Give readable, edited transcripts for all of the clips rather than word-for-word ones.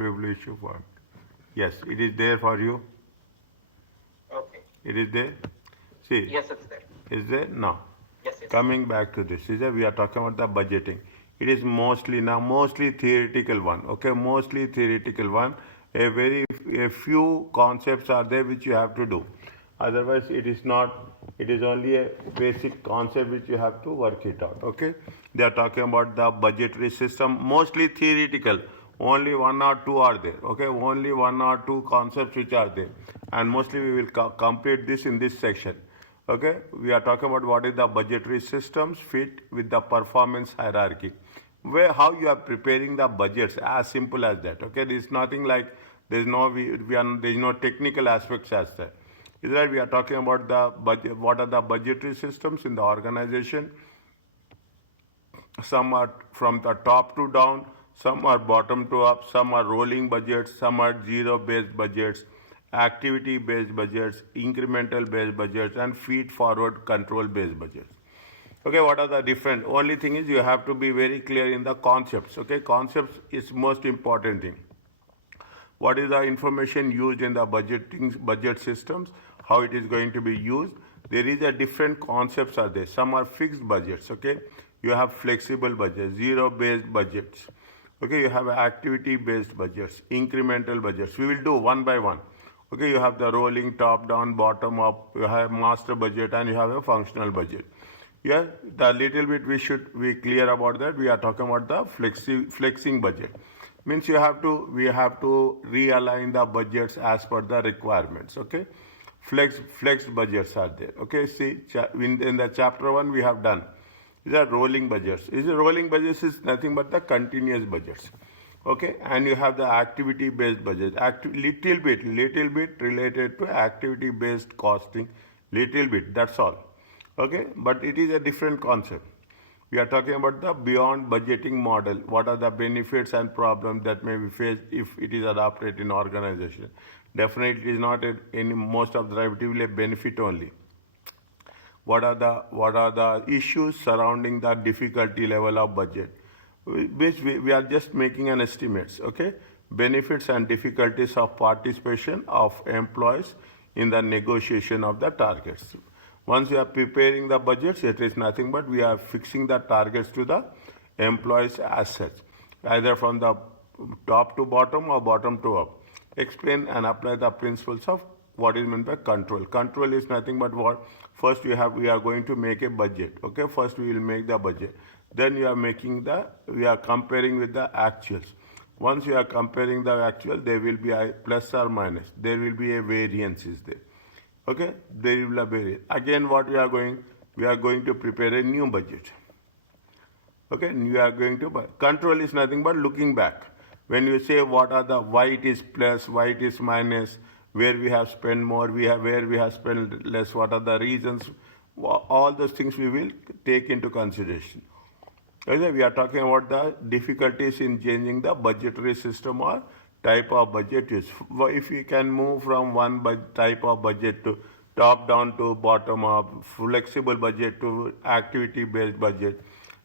privilege to work. Yes, it is there for you. Okay. It is there. See, Yes, it's there. is there? No. Yes, yes. Coming back to this, is that we are talking about the budgeting. It is mostly theoretical one. Okay, mostly theoretical one. A few concepts are there which you have to do. Otherwise, it is not. It is only a basic concept which you have to work it out. Okay, they are talking about the budgetary system, mostly theoretical. Only one or two are there. Okay, only one or two concepts which are there, and mostly we will complete this in this section. Okay, we are talking about what is the budgetary systems fit with the performance hierarchy. Where how you are preparing the budgets, as simple as that. Okay, there is nothing like there is no technical aspects as that. Is that we are talking about the budget, what are the budgetary systems in the organization. Some are from the top to down, some are bottom to up, some are rolling budgets, some are zero based budgets, activity based budgets, incremental based budgets, and feed forward control based budgets. Okay, what are the different? Only thing is you have to be very clear in the concepts. Okay, concepts is most important thing. What is the information used in the budget systems, how it is going to be used. There is a different concepts are there. Some are fixed budgets. Okay, you have flexible budgets, zero based budgets. Okay, you have activity based budgets, incremental budgets. We will do one by one. Okay, you have the rolling top down, bottom up, you have master budget, and you have a functional budget. Yeah, the little bit we should be clear about that. We are talking about the flexing budget. Means we have to realign the budgets as per the requirements. Okay, flexed budgets are there. Okay, see in the chapter 1 we have done. These are rolling budgets. Rolling budgets is nothing but the continuous budgets. Okay, and you have the activity based budget. Little bit related to activity based costing. Little bit. That's all. Okay, but it is a different concept. We are talking about the beyond budgeting model. What are the benefits and problems that may be faced if it is adopted in organization? Definitely, it is not any most of the time it will a benefit only. What are the issues surrounding the difficulty level of budget? Which we are just making an estimates. Okay, benefits and difficulties of participation of employees in the negotiation of the targets. Once we are preparing the budgets, it is nothing but we are fixing the targets to the employees' assets, either from the top to bottom or bottom to up. Explain and apply the principles of what is meant by control. Control is nothing but what first we are going to make a budget. Okay, first we will make the budget. Then we are comparing with the actuals. Once you are comparing the actual, there will be a plus or minus. There will be a variance is there. Okay, there will be a variance. Again, what we are going to prepare a new budget. Okay, we are going to control is nothing but looking back. When you say what are the why it is plus, why it is minus, where we have spent more, where we have spent less, what are the reasons, all those things we will take into consideration. Okay, we are talking about the difficulties in changing the budgetary system or type of budget use. If we can move from one type of budget to top down to bottom up, flexible budget to activity based budget,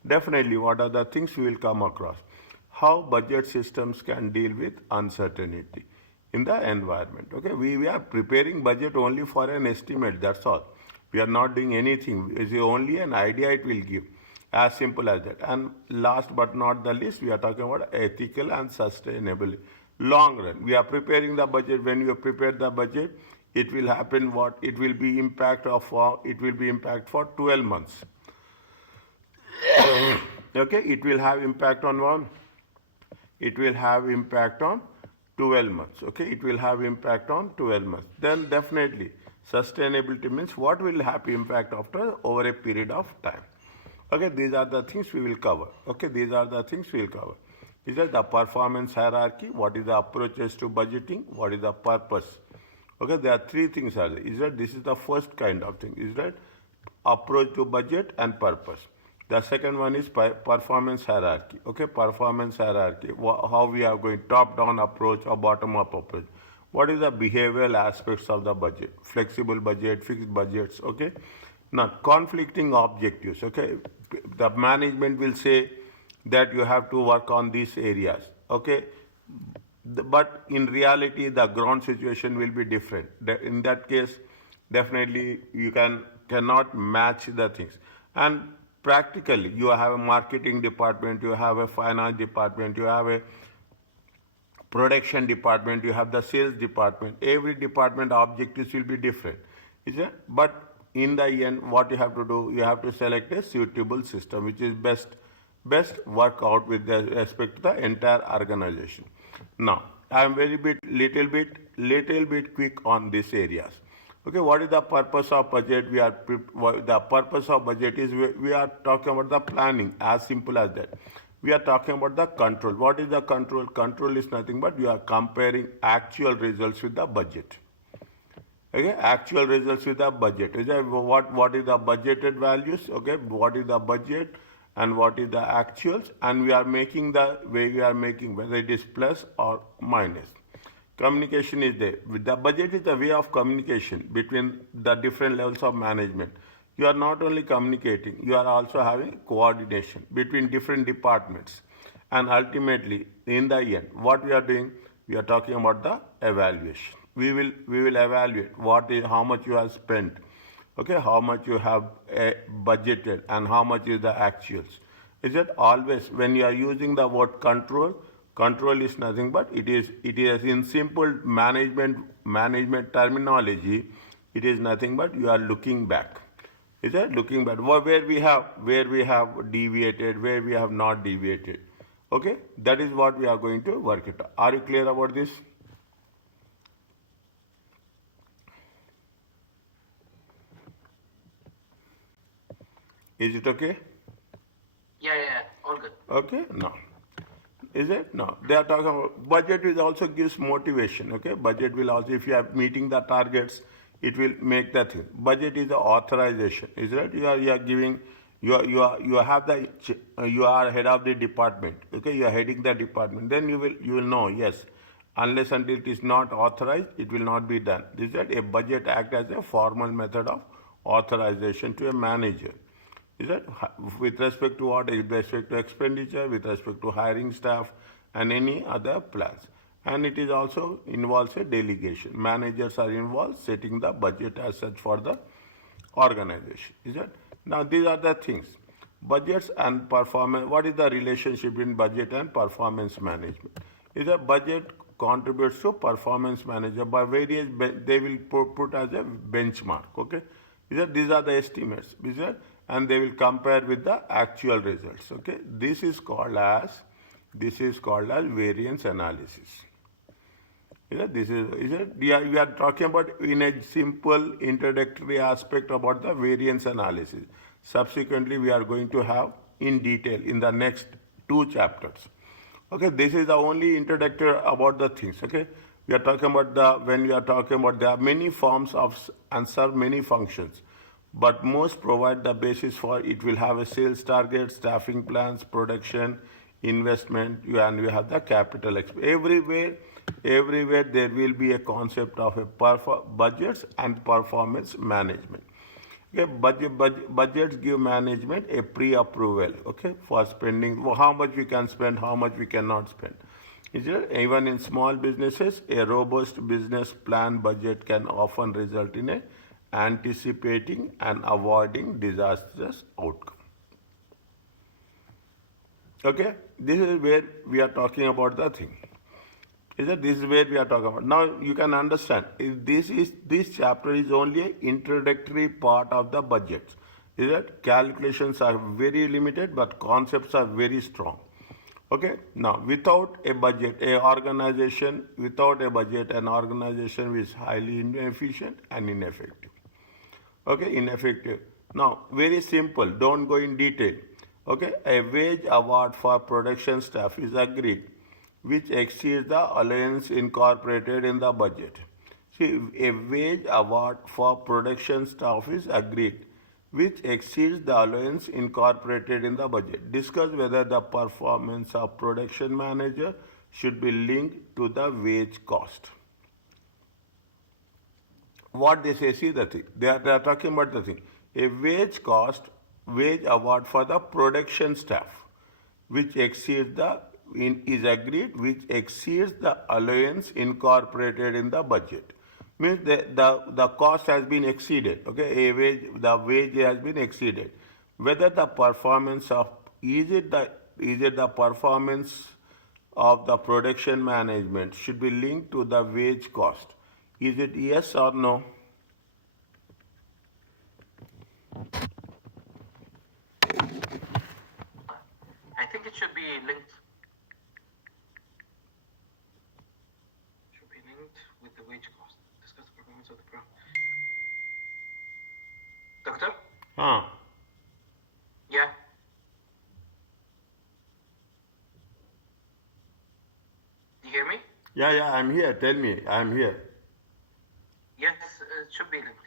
definitely what are the things we will come across. How budget systems can deal with uncertainty in the environment. Okay, we are preparing budget only for an estimate, that's all. We are not doing anything. It's only an idea it will give. As simple as that. And last but not the least, we are talking about ethical and sustainability. Long run. We are preparing the budget. When you prepare the budget, it will happen what? It will be impact for 12 months. Okay, it will have impact on one. It will have impact on 12 months. Okay, it will have impact on 12 months. Then definitely sustainability means what will have impact after over a period of time. Okay, these are the things we will cover. Okay, these are the things we will cover. Is that the performance hierarchy? What is the approaches to budgeting? What is the purpose? Okay, there are three things are there. Is that this is the first kind of thing. Is that approach to budget and purpose. The second one is performance hierarchy. Okay, performance hierarchy. How we are going top down approach or bottom up approach. What is the behavioral aspects of the budget? Flexible budget, fixed budgets. Okay. Now conflicting objectives. Okay, the management will say that you have to work on these areas. Okay, but in reality, the ground situation will be different. In that case, definitely you cannot match the things. And practically, you have a marketing department, you have a finance department, you have a production department, you have the sales department. Every department objectives will be different, is it? But in the end, what you have to do, you have to select a suitable system which is best work out with respect to the entire organization. Now, I am little bit quick on these areas. Okay, what is the purpose of budget? The purpose of budget is we are talking about the planning, as simple as that. We are talking about the control. What is the control? Control is nothing but you are comparing actual results with the budget. Okay, actual results with the budget. Is that what is the budgeted values? Okay, what is the budget and what is the actuals? And we are making the way we are making, whether it is plus or minus. Communication is there. The budget is the way of communication between the different levels of management. You are not only communicating, you are also having coordination between different departments. And ultimately, in the end, what we are doing, we are talking about the evaluation. We will evaluate how much you have spent, okay, how much you have budgeted, and how much is the actuals. Is it always when you are using the word control? Control is nothing but it is in simple management terminology. It is nothing but you are looking back. Is that looking back where we have deviated, where we have not deviated. Okay, that is what we are going to work it out. Are you clear about this? Is it okay? Yeah, all good. Okay, no. Is it? No. They are talking about budget will also gives motivation. Okay, budget will also, if you are meeting the targets, it will make that thing. Budget is the authorization. Is that you are giving you are head of the department. Okay, you are heading the department. Then you will know, yes, unless until it is not authorized, it will not be done. Is that a budget act as a formal method of authorization to a manager? Is that with respect to what? With respect to expenditure, with respect to hiring staff, and any other plans. And it is also involves a delegation. Managers are involved setting the budget as such for the organization. Is that? Now these are the things. Budgets and performance. What is the relationship between budget and performance management? Is a budget contributes to performance manager by various, they will put as a benchmark. Okay? Is that these are the estimates. Is that? And they will compare with the actual results. Okay, this is called as variance analysis. We are talking about in a simple introductory aspect about the variance analysis. Subsequently, we are going to have in detail in the next 2 chapters. Okay, this is the only introductory about the things. Okay, we are talking about when we are talking about there are many forms of and serve many functions. But most provide the basis for it will have a sales target, staffing plans, production, investment, and you have the capital. Everywhere there will be a concept of a budgets and performance management. Okay, budgets give management a pre-approval. Okay, for spending how much we can spend, how much we cannot spend. Is it? Even in small businesses, a robust business plan budget can often result in a anticipating and avoiding disastrous outcome. Okay, this is where we are talking about the thing. This is where we are talking about. Now you can understand. This chapter is only an introductory part of the budget. Is that calculations are very limited, but concepts are very strong. Okay. Now, without a budget, an organization is highly inefficient and ineffective. Okay, ineffective. Now, very simple, don't go in detail. Okay, a wage award for production staff is agreed, which exceeds the allowance incorporated in the budget. See, a wage award for production staff is agreed, which exceeds the allowance incorporated in the budget. Discuss whether the performance of production manager should be linked to the wage cost. What they say, see the thing. They are talking about the thing. A wage award for the production staff, which exceeds the is agreed which exceeds the allowance incorporated in the budget. Means the cost has been exceeded. Okay, the wage has been exceeded. Whether the performance of is it the performance of the production management should be linked to the wage cost? Is it yes or no? I think it should be linked. Should be linked with the wage cost. Discuss the performance of the pro. Doctor? Huh. Yeah. You hear me? Yeah, I'm here. Tell me, I'm here. Yes, it should be linked.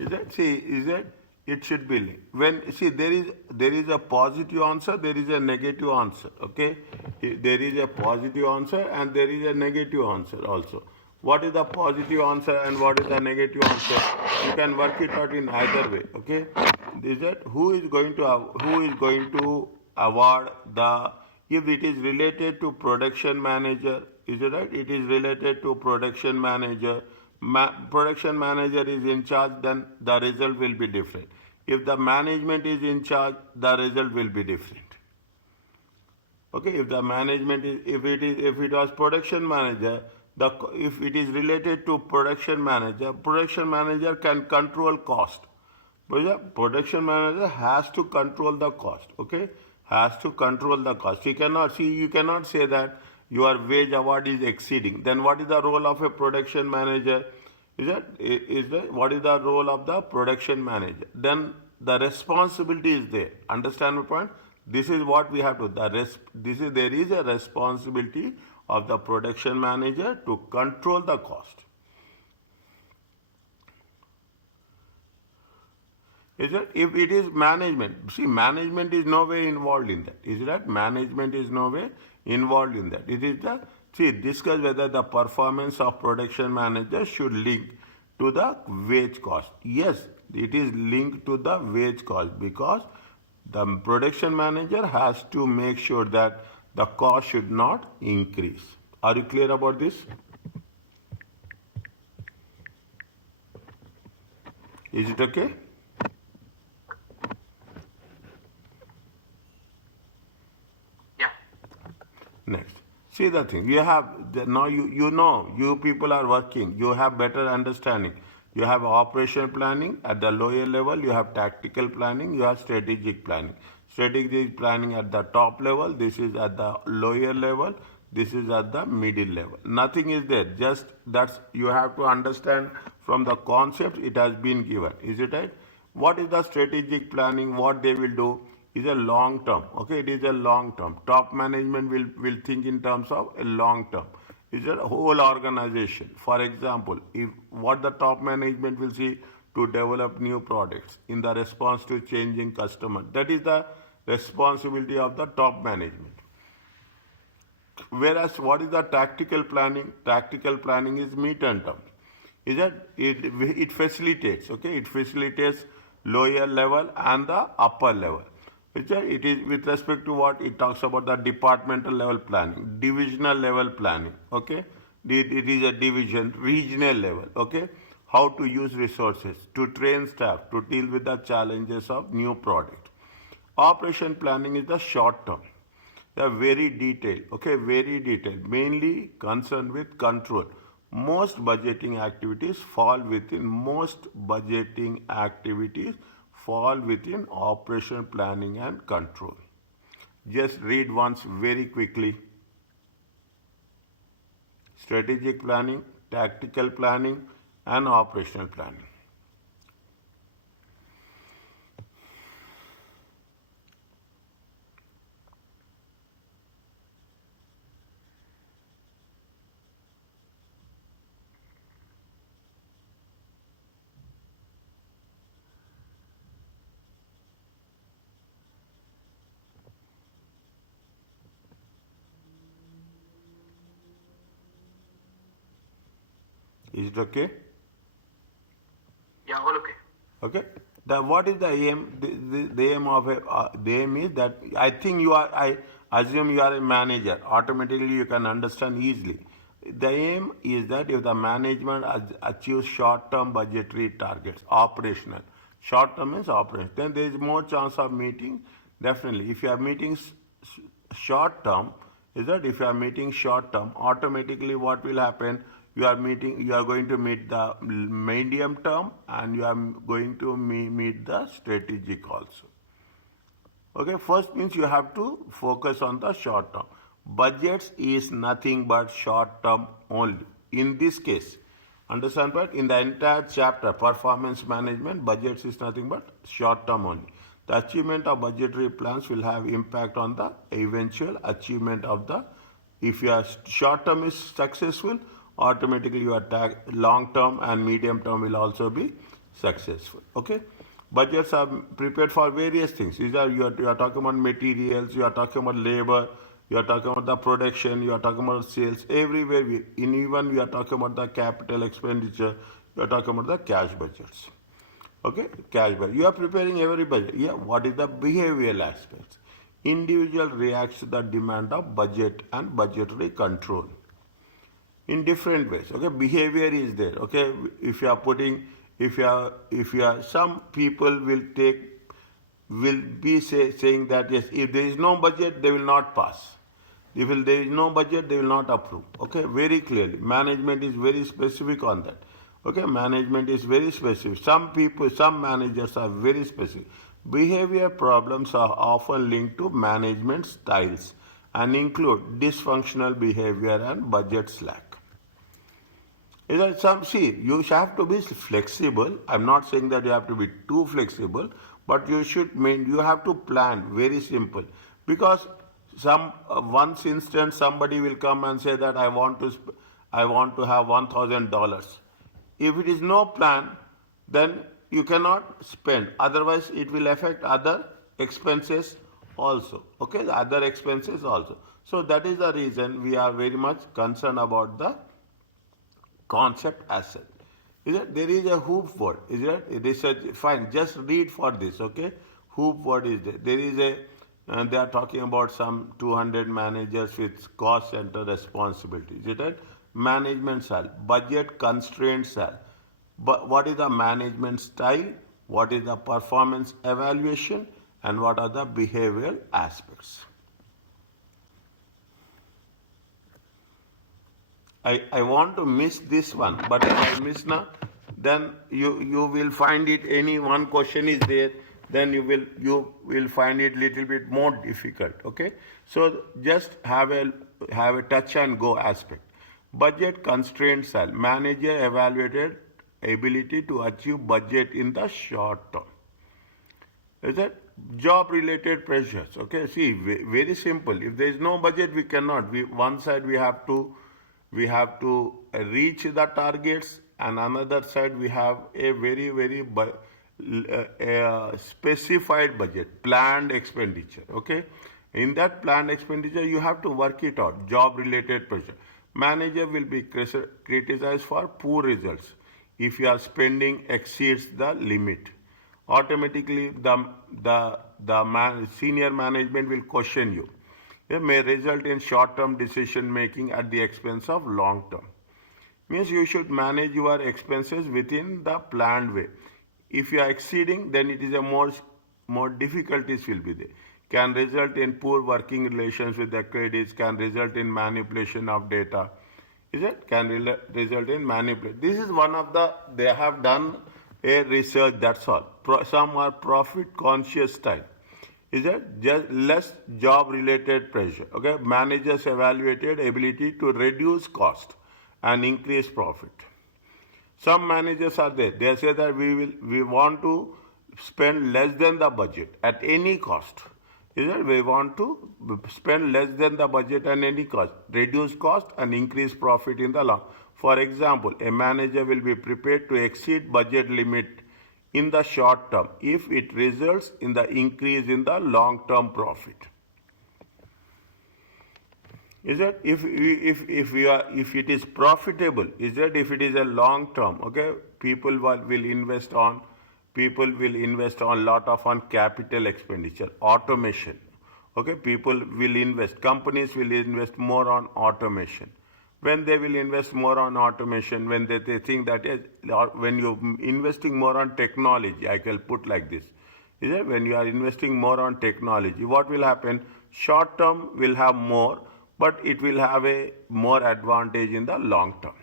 Is that see? Is that it should be linked? When see there is a positive answer, there is a negative answer. Okay, there is a positive answer and there is a negative answer also. What is the positive answer and what is the negative answer? You can work it out in either way. Okay, is that who is going to award the if it is related to production manager? Is it right? It is related to production manager. Production manager is in charge, then the result will be different. If the management is in charge, the result will be different. Okay, if the management is, if it was production manager, if it is related to production manager can control cost. But the production manager has to control the cost. Okay, has to control the cost. You cannot say that your wage award is exceeding. Then what is the role of a production manager? What is the role of the production manager? Then the responsibility is there. Understand my point? This is what we have to. There is a responsibility of the production manager to control the cost. Is it? If it is management, see, management is no way involved in that. Is that management is no way involved in that? It is the discuss whether the performance of production manager should link to the wage cost. Yes, it is linked to the wage cost because the production manager has to make sure that the cost should not increase. Are you clear about this? Is it okay? Yeah. Next. See the thing. You have now you people are working. You have better understanding. You have operational planning at the lower level. You have tactical planning. You have strategic planning. Strategic planning at the top level. This is at the lower level. This is at the middle level. Nothing is there. Just that's you have to understand from the concept it has been given. Is it right? What is the strategic planning? What they will do is a long term. Okay, it is a long term. Top management will think in terms of a long term. It's a whole organization. For example, if what the top management will see to develop new products in the response to changing customer. That is the responsibility of the top management. Whereas what is the tactical planning? Tactical planning is meat and terms. Is that it facilitates, okay? It facilitates lower level and the upper level. It is with respect to what it talks about the departmental level planning, divisional level planning, okay? It is a division, regional level, okay? How to use resources, to train staff, to deal with the challenges of new product. Operation planning is the short term. They are very detailed, okay, very detailed, mainly concerned with control. Most budgeting activities fall within operation planning and control. Just read once very quickly. Strategic planning, tactical planning, and operational planning. Is it okay? Yeah, all okay. Okay. What is the aim? The aim of the aim is that I think you are. assume you are a manager, automatically you can understand easily. The aim is that if the management achieves short-term budgetary targets, operational, short-term means operational, then there is more chance of meeting, definitely. If you are meeting short-term, is that if you are meeting short-term, automatically what will happen, you are going to meet the medium term and you are going to meet the strategic also. Okay, first means you have to focus on the short term. Budgets is nothing but short term only. In this case, understand that in the entire chapter, performance management, budgets is nothing but short term only. The achievement of budgetary plans will have impact on the eventual achievement of the, if your short term is successful, automatically your long term and medium term will also be successful. Okay. Budgets are prepared for various things. You are talking about materials, you are talking about labor, you are talking about the production, you are talking about sales. Everywhere, even we are talking about the capital expenditure, you are talking about the cash budgets. Okay, cash budget. You are preparing every budget. Yeah, what is the behavioral aspects? Individual reacts to the demand of budget and budgetary control in different ways. Okay, behavior is there. Okay, if you are putting, if you are, some people will be saying that yes, if there is no budget, they will not pass. If there is no budget, they will not approve. Okay, very clearly. Management is very specific on that. Okay, management is very specific. Some people, some managers are very specific. Behavior problems are often linked to management styles and include dysfunctional behavior and budget slack. Is that some, see, you have to be flexible. I'm not saying that you have to be too flexible, but you have to plan, very simple. Because once instance somebody will come and say that I want to have $1,000. If it is no plan, then you cannot spend. Otherwise, it will affect other expenses also. Okay, the other expenses also. So that is the reason we are very much concerned about the concept as such. Is it? There is a hoop word. Is it? Research. Fine. Just read for this. Okay. Hoop word is there. There is a. They are talking about some 200 managers with cost center responsibility. Is it? Right? Management style, budget constraint style. But what is the management style? What is the performance evaluation? And what are the behavioral aspects? I want to miss this one, but if I miss now, then you will find it, any one question is there, then you will find it little bit more difficult. Okay, so just have a touch and go aspect. Budget constraint style, manager evaluated ability to achieve budget in the short term. Is that job related pressures? Okay, see, very simple. If there is no budget, we cannot. One side we have to reach the targets, and another side we have a very specified budget, planned expenditure. Okay, in that planned expenditure you have to work it out. Job related pressure, manager will be criticized for poor results if your spending exceeds the limit. Automatically the senior management will question you. It may result in short-term decision making at the expense of long-term. Means you should manage your expenses within the planned way. If you are exceeding, then it is a more difficulties will be there. Can result in poor working relations with the credits, can result in manipulation of data. Is it? Can result in manipulation. This is one of the, they have done a research, that's all. Some are profit conscious style. Is it? Just less job related pressure. Okay, managers evaluated ability to reduce cost and increase profit. Some managers are there. They say that we want to spend less than the budget at any cost. Is it? We want to spend less than the budget at any cost, reduce cost and increase profit in the long. For example, a manager will be prepared to exceed budget limit in the short term if it results in the increase in the long term profit. Is that if it is profitable? Is that if it is a long term? Okay, people will invest on lot of on capital expenditure, automation. Okay, people will invest, companies will invest more on automation. When they will invest more on automation, when they think that yes, when you're investing more on technology, I can put like this, is it? When you are investing more on technology, what will happen? Short term will have more, but it will have a more advantage in the long term.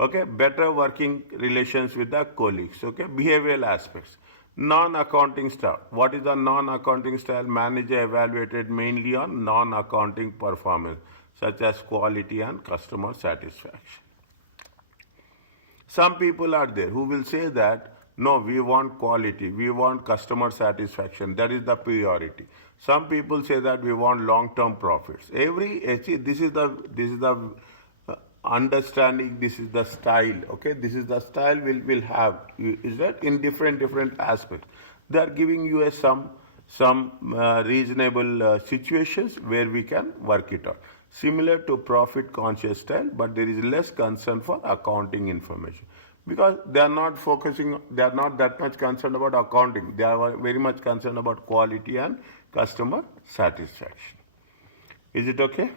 Okay, better working relations with the colleagues. Okay, behavioral aspects. Non-accounting style. What is the non-accounting style? Manager evaluated mainly on non-accounting performance, such as quality and customer satisfaction. Some people are there who will say that no, we want quality, we want customer satisfaction, that is the priority. Some people say that we want long-term profits. This is the understanding, this is the style. Okay, this is the style will have, is that in different aspects. They are giving you some reasonable situations where we can work it out. Similar to profit conscious style, but there is less concern for accounting information because they are not focusing, they are not that much concerned about accounting. They are very much concerned about quality and customer satisfaction. Is it okay?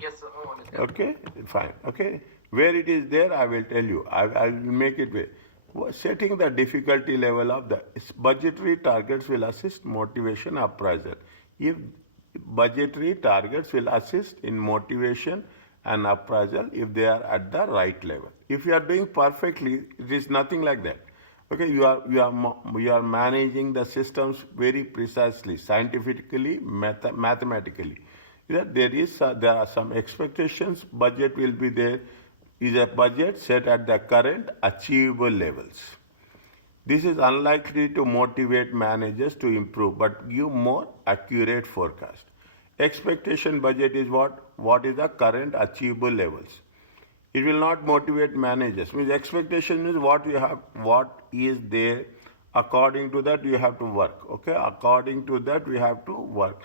Yes, sir. Oh, understand. Okay, fine. Okay, where it is there, I will tell you. I will make it way. Setting the difficulty level of the budgetary targets will assist motivation appraisal. If budgetary targets will assist in motivation and appraisal if they are at the right level. If you are doing perfectly, it is nothing like that. Okay, you are managing the systems very precisely, scientifically, mathematically. There are some expectations. Budget will be there. Is a budget set at the current achievable levels. This is unlikely to motivate managers to improve, but give more accurate forecast. Expectation budget is what? What is the current achievable levels? It will not motivate managers. Means expectation is what you have, what is there. According to that, you have to work. Okay, according to that, we have to work.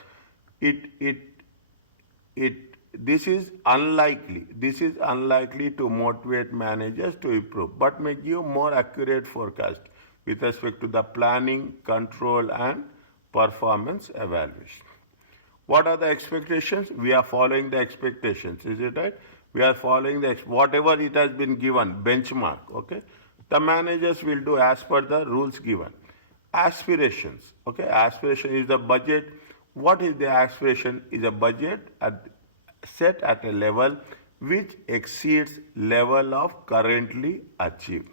This is unlikely. This is unlikely to motivate managers to improve, but may give more accurate forecast with respect to the planning, control, and performance evaluation. What are the expectations? We are following the expectations. Is it right? We are following whatever it has been given, benchmark. Okay? The managers will do as per the rules given. Aspirations. Okay? Aspiration is the budget. What is the aspiration? Is a budget set at a level which exceeds level of currently achieved.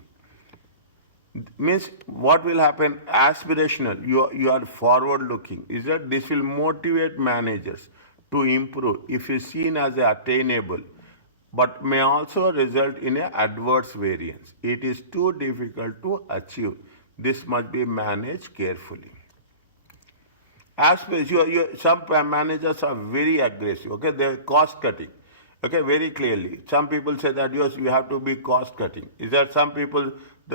Means what will happen? Aspirational. You are forward looking. Is that this will motivate managers to improve if is seen as attainable, but may also result in an adverse variance. It is too difficult to achieve. This must be managed carefully. Some managers are very aggressive. Okay, they're cost cutting. Okay, very clearly. Some people say that yes, you have to be cost cutting. Is that some people?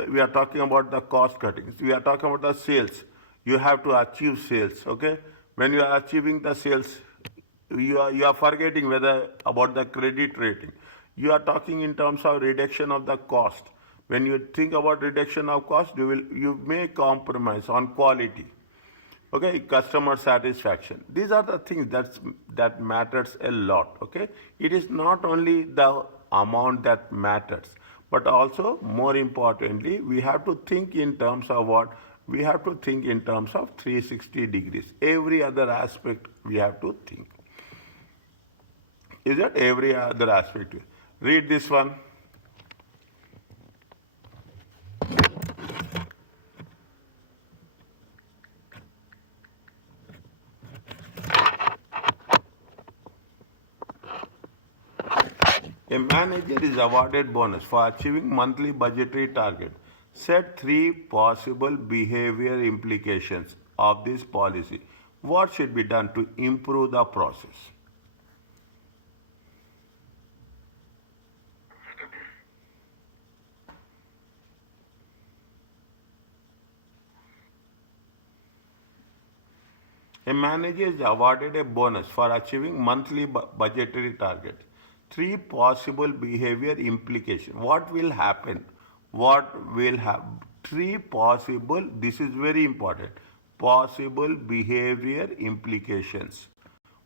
We are talking about the cost cutting. We are talking about the sales. You have to achieve sales. Okay, when you are achieving the sales, you are forgetting whether about the credit rating. You are talking in terms of reduction of the cost. When you think about reduction of cost, you may compromise on quality. Okay, customer satisfaction. These are the things that matters a lot. Okay, it is not only the amount that matters, but also more importantly, we have to think in terms of what? We have to think in terms of 360 degrees. Every other aspect we have to think. Is that every other aspect? Read this one. A manager is awarded bonus for achieving monthly budgetary target. Set 3 possible behavior implications of this policy. What should be done to improve the process? A manager is awarded a bonus for achieving monthly budgetary targets. 3 possible behavior implications. What will happen? What will happen? 3 possible, this is very important, possible behavior implications.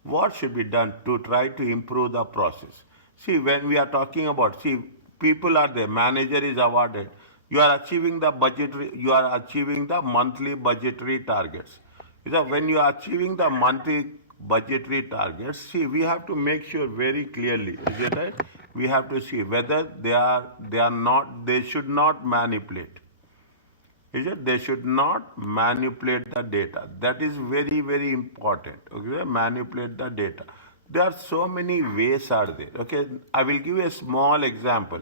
What should be done to try to improve the process? See, when we are talking about, see, people are there, manager is awarded, you are achieving the budgetary, you are achieving the monthly budgetary targets. When you are achieving the monthly budgetary targets, see, we have to make sure very clearly, is it right? We have to see whether they should not manipulate. Is it? They should not manipulate the data. That is very, very important. Okay, manipulate the data. There are so many ways are there. Okay, I will give you a small example.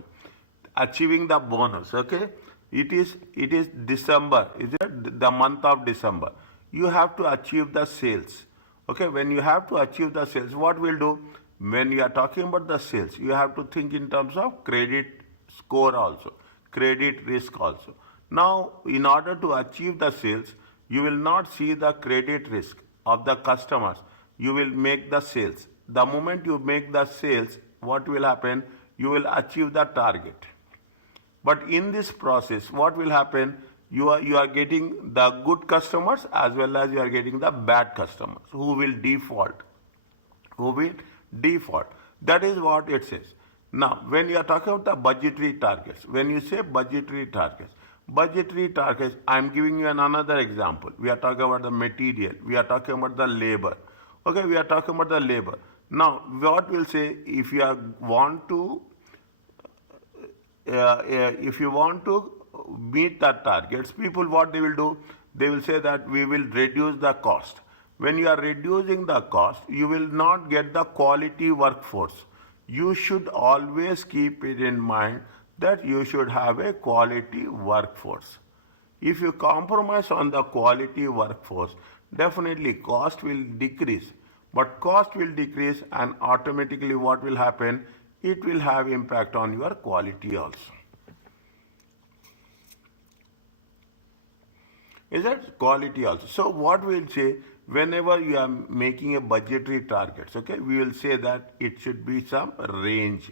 Achieving the bonus. Okay, it is December. Is it the month of December? You have to achieve the sales. Okay, when you have to achieve the sales, what we'll do? When you are talking about the sales, you have to think in terms of credit score also, credit risk also. Now, in order to achieve the sales, you will not see the credit risk of the customers. You will make the sales. The moment you make the sales, what will happen? You will achieve the target. But in this process, what will happen? You are getting the good customers as well as you are getting the bad customers who will default. Who will default. That is what it says. Now, when you are talking about the budgetary targets, when you say budgetary targets, I am giving you another example. We are talking about the material. We are talking about the labor. Okay, we are talking about the labor. Now, what will say if you want to meet the targets, people what they will do? They will say that we will reduce the cost. When you are reducing the cost, you will not get the quality workforce. You should always keep it in mind that you should have a quality workforce. If you compromise on the quality workforce, definitely cost will decrease. But cost will decrease and automatically what will happen? It will have impact on your quality also. Is that quality also? So what we'll say, whenever you are making a budgetary targets, okay, we will say that it should be some range.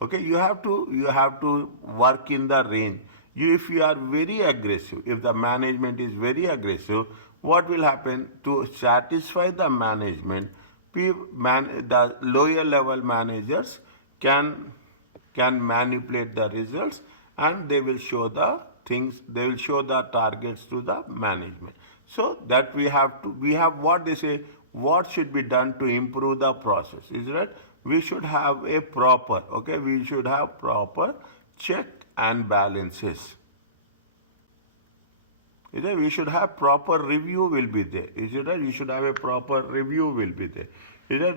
Okay, you have to work in the range. If you are very aggressive, if the management is very aggressive, what will happen? To satisfy the management, the lower level managers can manipulate the results and they will show the things, they will show the targets to the management. So that we have what they say, what should be done to improve the process, is right? We should have a proper, okay, we should have proper check and balances. Is it? We should have proper review will be there. Is it right? You should have a proper review will be there. Is it?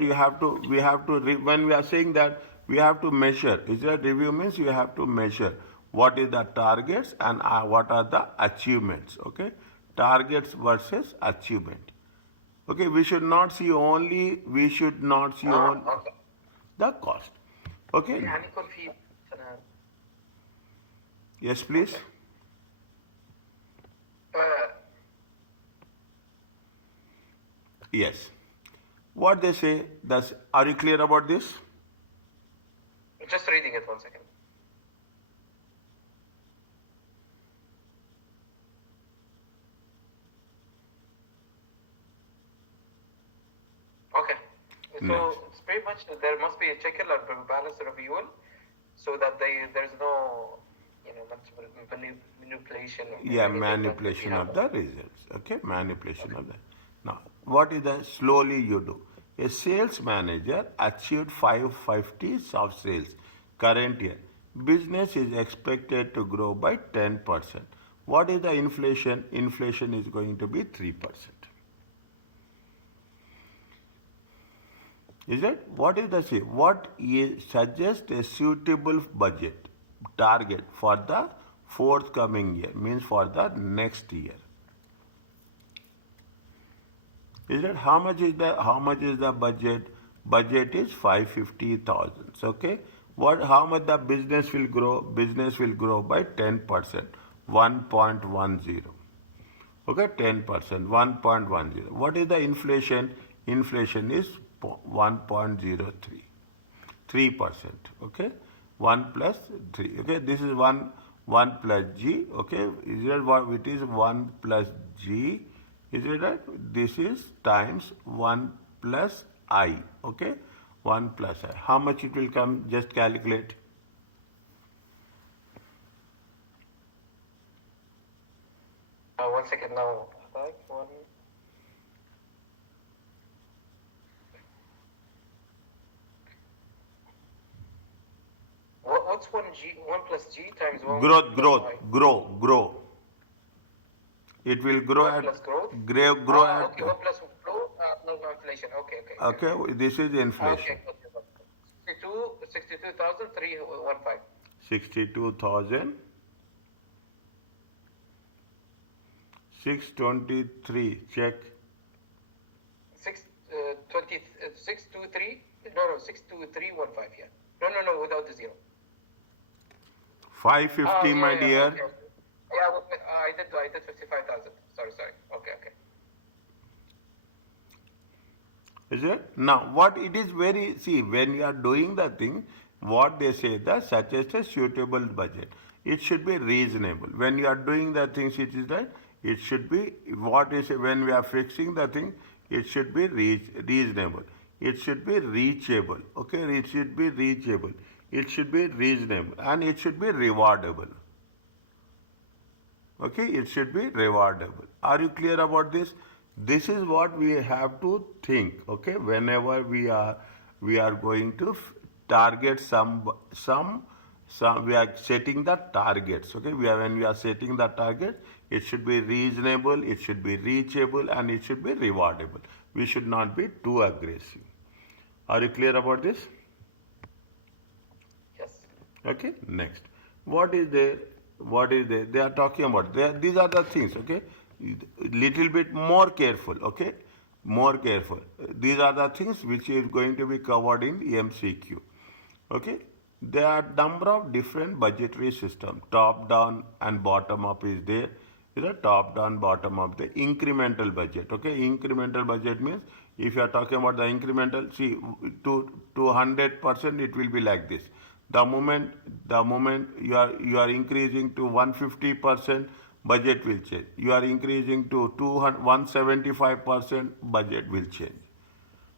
When we are saying that we have to measure, is it? Review means you have to measure what is the targets and what are the achievements, okay? Targets versus achievement. Okay, we should not see only the cost. Okay? Yes, please. Yes. What they say, are you clear about this? Just reading it 1 second. Okay. So Next. it's pretty much there must be a check or balance review so that there's no much manipulation. Yeah, manipulation of the results. Okay, manipulation of that. Now, what is the slowly you do? A sales manager achieved 550 of sales current year. Business is expected to grow by 10%. What is the inflation? Inflation is going to be 3%. Is it? What is the say? What is suggest a suitable budget target for the forthcoming year, means for the next year. Is it? How much is the budget? Budget is 550,000. Okay. How much the business will grow? Business will grow by 10%, 1.10. Okay, 10%, 1.10. What is the inflation? Inflation is 1.03, 3%. Okay, 1 plus 3. Okay, this is 1 plus G. Okay, is that what it is? 1 plus G Is it right? This is times 1 plus I. Okay? 1 plus I. How much it will come? Just calculate. One second now. Like one. What's one G? One plus G times one. Grow. It will grow One at plus growth. grow at. Okay. One plus growth. No inflation. Okay. Okay, this is inflation. Okay. 62,315. 62,623. Check. 623. No, 62315. Yeah. No, without the zero. 550, my Yeah, dear. okay. Yeah, well, I did 55,000. Sorry. Okay. Is it? Now, what it is very, see, when you are doing the thing, what they say, the suggest a suitable budget. It should be reasonable. When you are doing the things, it is that, it should be, what is, when we are fixing the thing, it should be reasonable. It should be reachable. Okay, it should be reachable. It should be reasonable. And it should be rewardable. Okay, it should be rewardable. Are you clear about this? This is what we have to think. Okay, whenever we are going to target some we are setting the targets. Okay, when we are setting the target, it should be reasonable, it should be reachable, and it should be rewardable. We should not be too aggressive. Are you clear about this? Yes. Okay, next. What is there? They are talking about. These are the things, okay? Little bit more careful, okay? More careful. These are the things which is going to be covered in MCQ. Okay? There are number of different budgetary systems. Top down and bottom up is there. Is a top down, bottom up, the incremental budget. Okay? Incremental budget means if you are talking about the incremental, see, to 100% it will be like this. The moment you are increasing to 150%, budget will change. You are increasing to 175%, budget will change.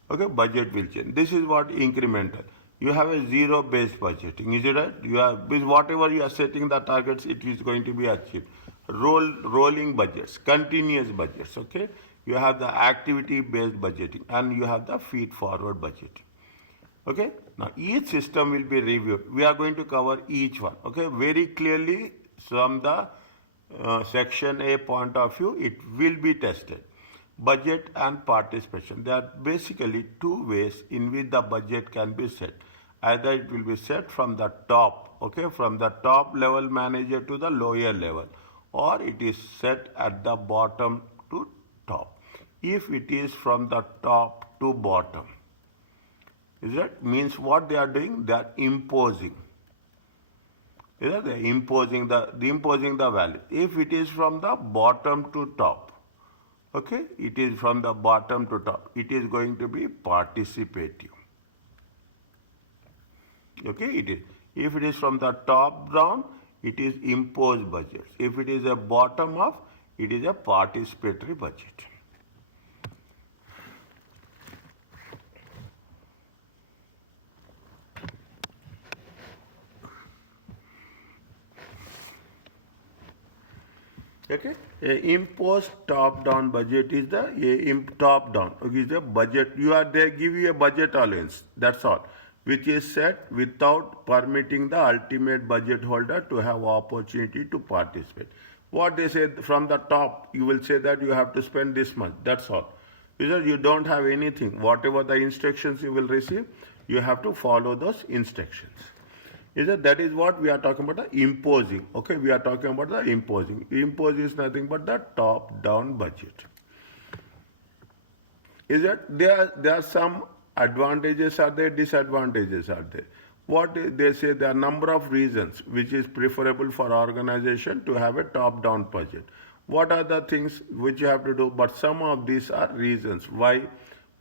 Okay, budget will change. This is what incremental. You have a zero-based budgeting. Is it right? You have, with whatever you are setting the targets, it is going to be achieved. Rolling budgets, continuous budgets. Okay, you have the activity-based budgeting, and you have the feed-forward budgeting. Okay, now each system will be reviewed. We are going to cover each one. Okay, very clearly from the section A point of view, it will be tested. Budget and participation. There are basically two ways in which the budget can be set. Either it will be set from the top, okay, from the top level manager to the lower level, or it is set at the bottom to top. If it is from the top to bottom, is that means what they are doing? They are imposing. Is that they are imposing the value. If it is from the bottom to top, okay, it is from the bottom to top, it is going to be participative. Okay, it is. If it is from the top down, it is imposed budget. If it is a bottom up, it is a participatory budget. Okay, imposed top-down budget is the top-down. Okay, is the budget. They give you a budget allowance. That's all, which is set without permitting the ultimate budget holder to have opportunity to participate. What they say from the top, you will say that you have to spend this much. That's all. You don't have anything. Whatever the instructions you will receive, you have to follow those instructions. That is what we are talking about, the imposing. Okay, we are talking about the imposing. Impose is nothing but the top-down budget. There are some advantages are there, disadvantages are there. What they say, there are number of reasons which is preferable for organization to have a top-down budget. What are the things which you have to do? But some of these are reasons why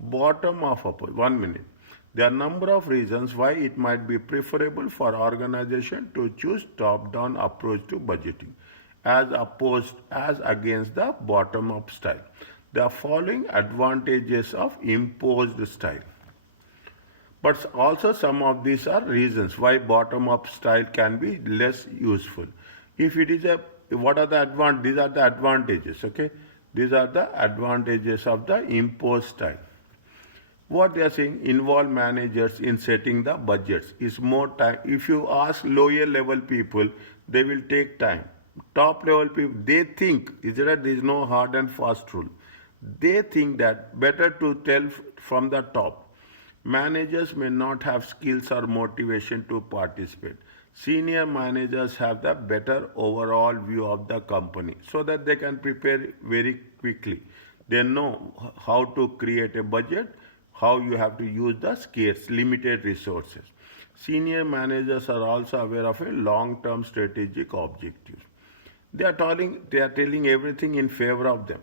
bottom of a 1 minute. There are a number of reasons why it might be preferable for organization to choose top-down approach to budgeting as against the bottom-up style. the following advantages of imposed style. But also some of these are reasons why bottom-up style can be less useful. If it is a, what are the advantages? These are the advantages, okay? These are the advantages of the imposed style. What they are saying, involve managers in setting the budgets is more time. If you ask lower level people, they will take time. Top level people, they think, is that there is no hard and fast rule. They think that better to tell from the top. Managers may not have skills or motivation to participate. Senior managers have the better overall view of the company so that they can prepare very quickly. They know how to create a budget, how you have to use the scarce, limited resources. Senior managers are also aware of a long-term strategic objectives. They are telling everything in favor of them.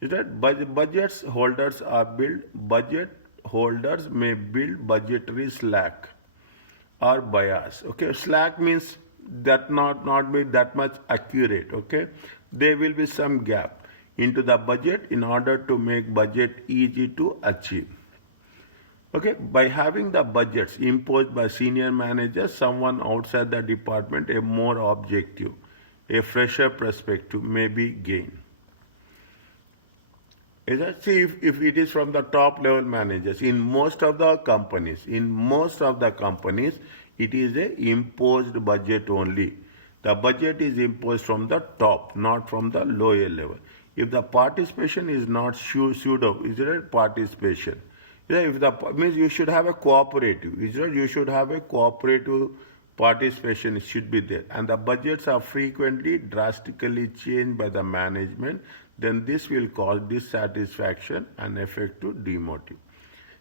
Is that budgets holders are built, budget holders may build budgetary slack or bias. Okay, slack means that not be that much accurate. Okay, there will be some gap into the budget in order to make budget easy to achieve. Okay, by having the budgets imposed by senior managers, someone outside the department, a more objective, a fresher perspective may be gained. Is that, see, if it is from the top level managers, in most of the companies, it is a imposed budget only. The budget is imposed from the top, not from the lower level. If the participation is not pseudo, is it participation? If the means you should have a cooperative, is it? You should have a cooperative participation should be there, and the budgets are frequently drastically changed by the management, then this will cause dissatisfaction and affect to demotive.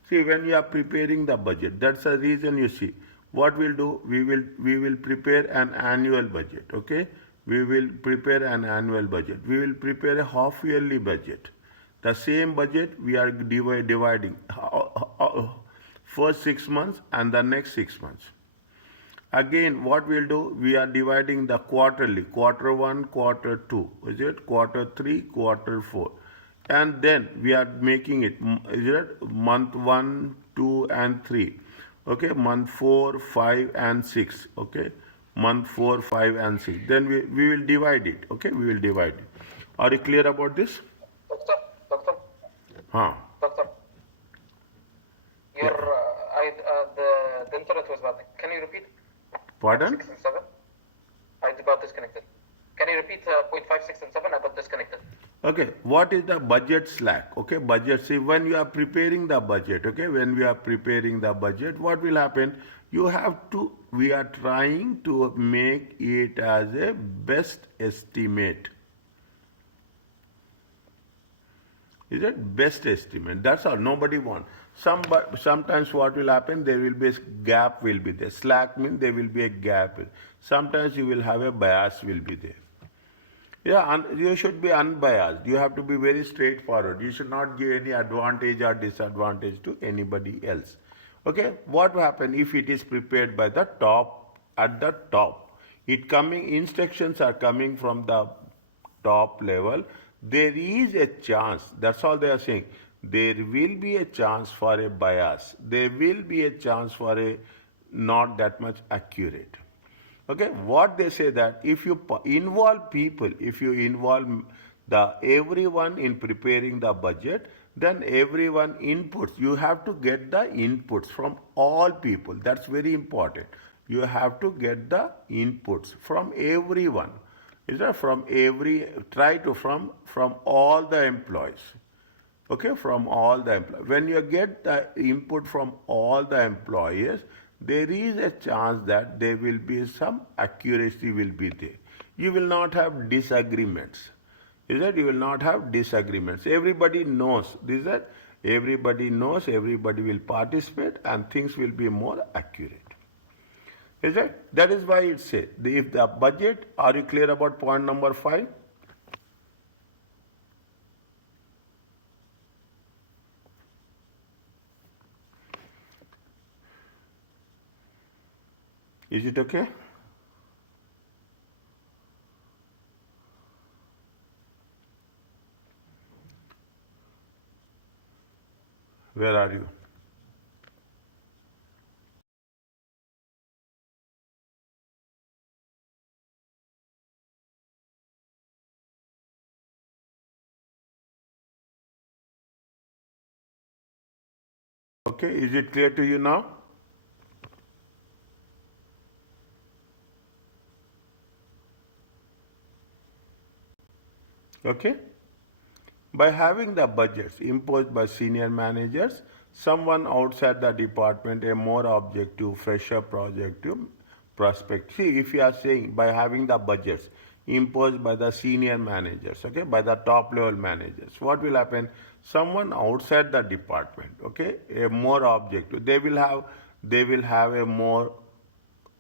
See, when you are preparing the budget, that's the reason you see. What we'll do, we will prepare an annual budget, okay? We will prepare an annual budget. We will prepare a half yearly budget. The same budget we are dividing first 6 months and the next 6 months. Again, what we'll do, we are dividing the quarterly, quarter 1, quarter 2, is it? Quarter 3, quarter 4. And then we are making it, is it? Month 1, 2 and 3. Okay, month 4, 5 and 6. Okay, month 4, 5 and 6. Then we will divide it. Okay, we will divide it. Are you clear about this? Doctor, Huh. doctor, your the internet was bad. Can you repeat? Pardon? 6 and 7. I got disconnected. Can you repeat point 5, 6 and 7? I got disconnected. Okay, what is the budget slack? Okay, budget, see, when you are preparing the budget, okay, when we are preparing the budget, what will happen? You have to, we are trying to make it as a best estimate. Is it best estimate? That's all. Nobody wants. Sometimes what will happen? There will be a gap will be there. Slack means there will be a gap. Sometimes you will have a bias will be there. Yeah, you should be unbiased. You have to be very straightforward. You should not give any advantage or disadvantage to anybody else. Okay, what will happen if it is prepared by the top, at the top? Instructions are coming from the top level. There is a chance, that's all they are saying. There will be a chance for a bias. There will be a chance for a not that much accurate. Okay, what they say that if you involve people, if you involve everyone in preparing the budget, then everyone inputs. You have to get the inputs from all people. That's very important. You have to get the inputs from everyone. Is that from all the employees? Okay, from all the employees. When you get the input from all the employees, there is a chance that there will be some accuracy will be there. You will not have disagreements. Is that you will not have disagreements. Everybody knows. Is that everybody knows, everybody will participate and things will be more accurate. Is it? That is why it says, if the budget, are you clear about point number 5? Is it okay? Where are you? Okay, is it clear to you now? Okay. By having the budgets imposed by senior managers, someone outside the department a more objective, fresher projective prospect. See, if you are saying by having the budgets imposed by the senior managers, okay, by the top level managers, what will happen? Someone outside the department, okay, a more objective. They will have a more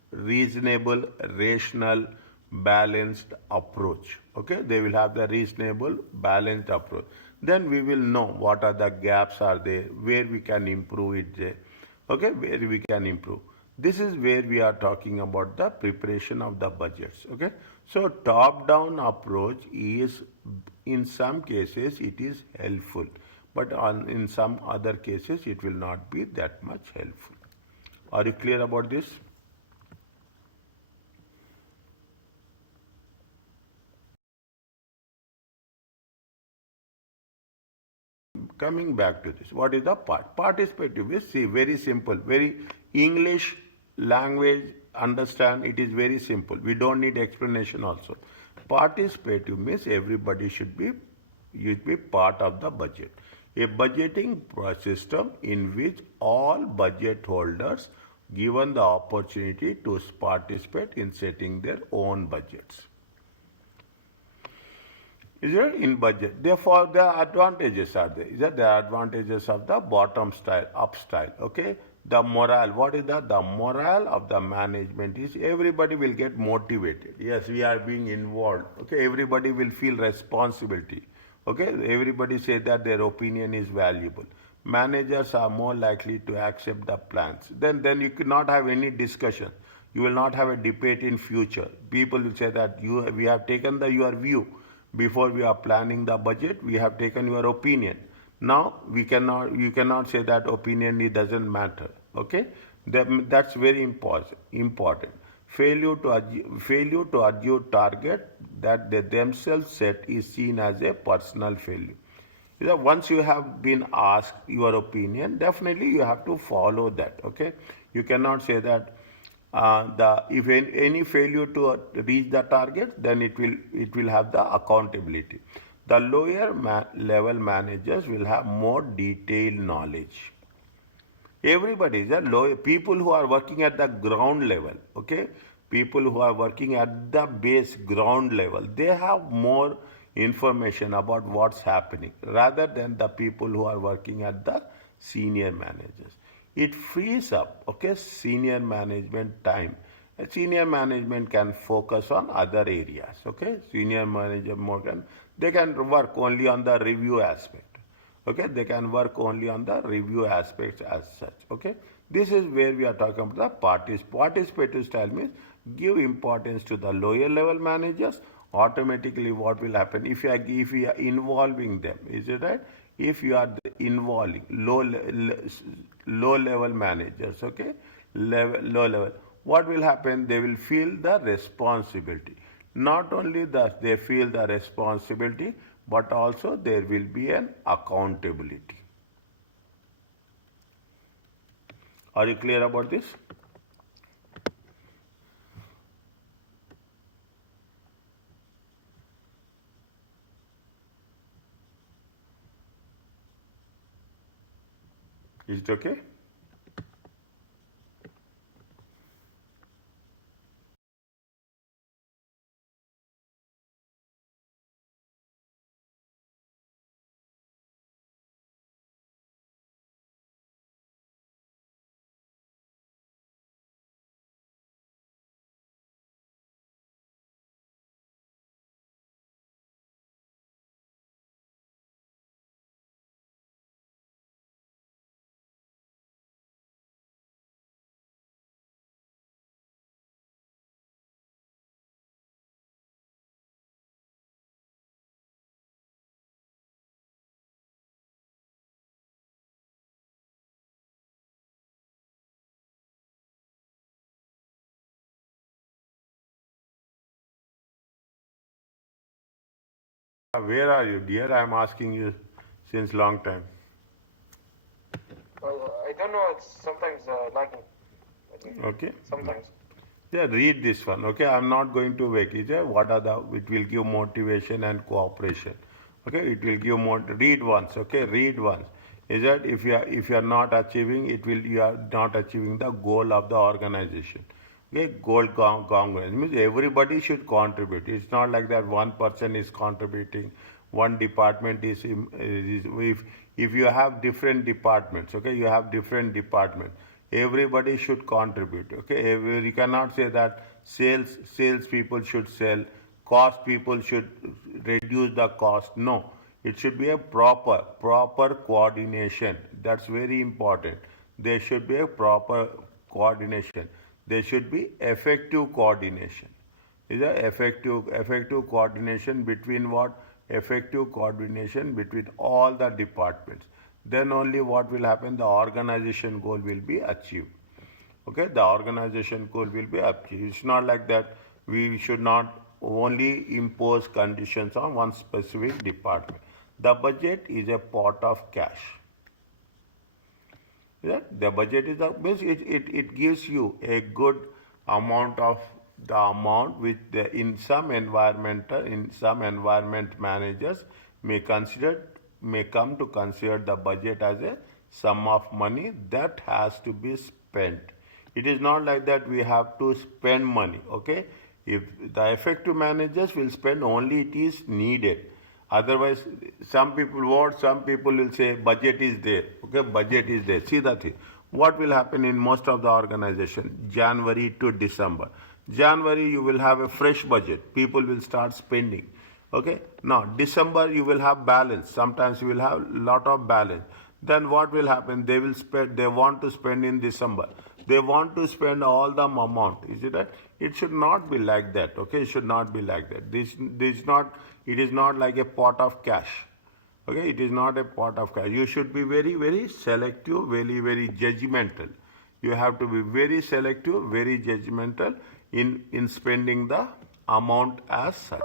reasonable, rational, balanced approach. Okay, they will have the reasonable, balanced approach. Then we will know what are the gaps are there, where we can improve it there. Okay, where we can improve. This is where we are talking about the preparation of the budgets. Okay, so top-down approach is, in some cases, it is helpful, but in some other cases, it will not be that much helpful. Are you clear about this? Coming back to this, what is the participative is, see, very simple, very English language, understand, it is very simple, we don't need explanation also. Participative means everybody should be part of the budget, a budgeting system in which all budget holders given the opportunity to participate in setting their own budgets. Is there in budget? Therefore, the advantages are there. Is that the advantages of the bottom style, up style? Okay. The morale. What is that? The morale of the management is everybody will get motivated. Yes, we are being involved. Okay. Everybody will feel responsibility. Okay. Everybody say that their opinion is valuable. Managers are more likely to accept the plans. Then you cannot have any discussion. You will not have a debate in future. People will say that we have taken your view. Before we are planning the budget, we have taken your opinion. Now you cannot say that opinion, it doesn't matter. Okay, that's very important. Failure to achieve target that they themselves set is seen as a personal failure. Once you have been asked your opinion, definitely you have to follow that. Okay, you cannot say that the if any failure to reach the target, then it will have the accountability. The lower level managers will have more detailed knowledge. Everybody is a low people who are working at the ground level. Okay, people who are working at the base ground level, they have more information about what's happening rather than the people who are working at the senior managers. It frees up, okay, senior management time. A senior management can focus on other areas. Okay, senior manager more can, they can work only on the review aspect. Okay, they can work only on the review aspects as such. Okay, this is where we are talking about the participative style means give importance to the lower level managers. Automatically, what will happen if you are involving them? Is it right? If you are involving low level managers, okay, low level, what will happen? They will feel the responsibility. Not only that they feel the responsibility, but also there will be an accountability. Are you clear about this? Is it okay? Where are you, dear? I'm asking you since long time. I don't know. It's sometimes lagging. Okay. Sometimes. Yeah, read this one. Okay, I'm not going to wake. Is there? What are the? It will give motivation and cooperation. Okay, it will give more. Read once. Okay, read once. Is that if you are not achieving, it will you are not achieving the goal of the organization. Okay, goal congruence means everybody should contribute. It's not like that one person is contributing, one department is if you have different departments. Okay, you have different departments, everybody should contribute. Okay, you cannot say that sales people should sell, cost people should reduce the cost. No, it should be a proper coordination. That's very important. There should be a proper coordination. There should be effective coordination. Is a effective coordination between what? Effective coordination between all the departments. Then only what will happen? The organization goal will be achieved. Okay, the organization goal will be achieved. It's not like that we should not only impose conditions on one specific department. The budget is a pot of cash. Yeah, the budget is a means it gives you a good amount of the amount which in some environment managers may come to consider the budget as a sum of money that has to be spent. It is not like that we have to spend money. Okay, if the effective managers will spend only it is needed. Otherwise, some people will say budget is there. Okay, budget is there. See that thing. What will happen in most of the organization? January to December. January you will have a fresh budget. People will start spending. Okay. Now December you will have balance. Sometimes you will have lot of balance. Then what will happen? They will spend. They want to spend in December. They want to spend all the amount. Is it right? It should not be like that. Okay, it should not be like that. This not. It is not like a pot of cash. Okay, it is not a pot of cash. You should be very selective, very judgmental. You have to be very selective, very judgmental in spending the amount as such.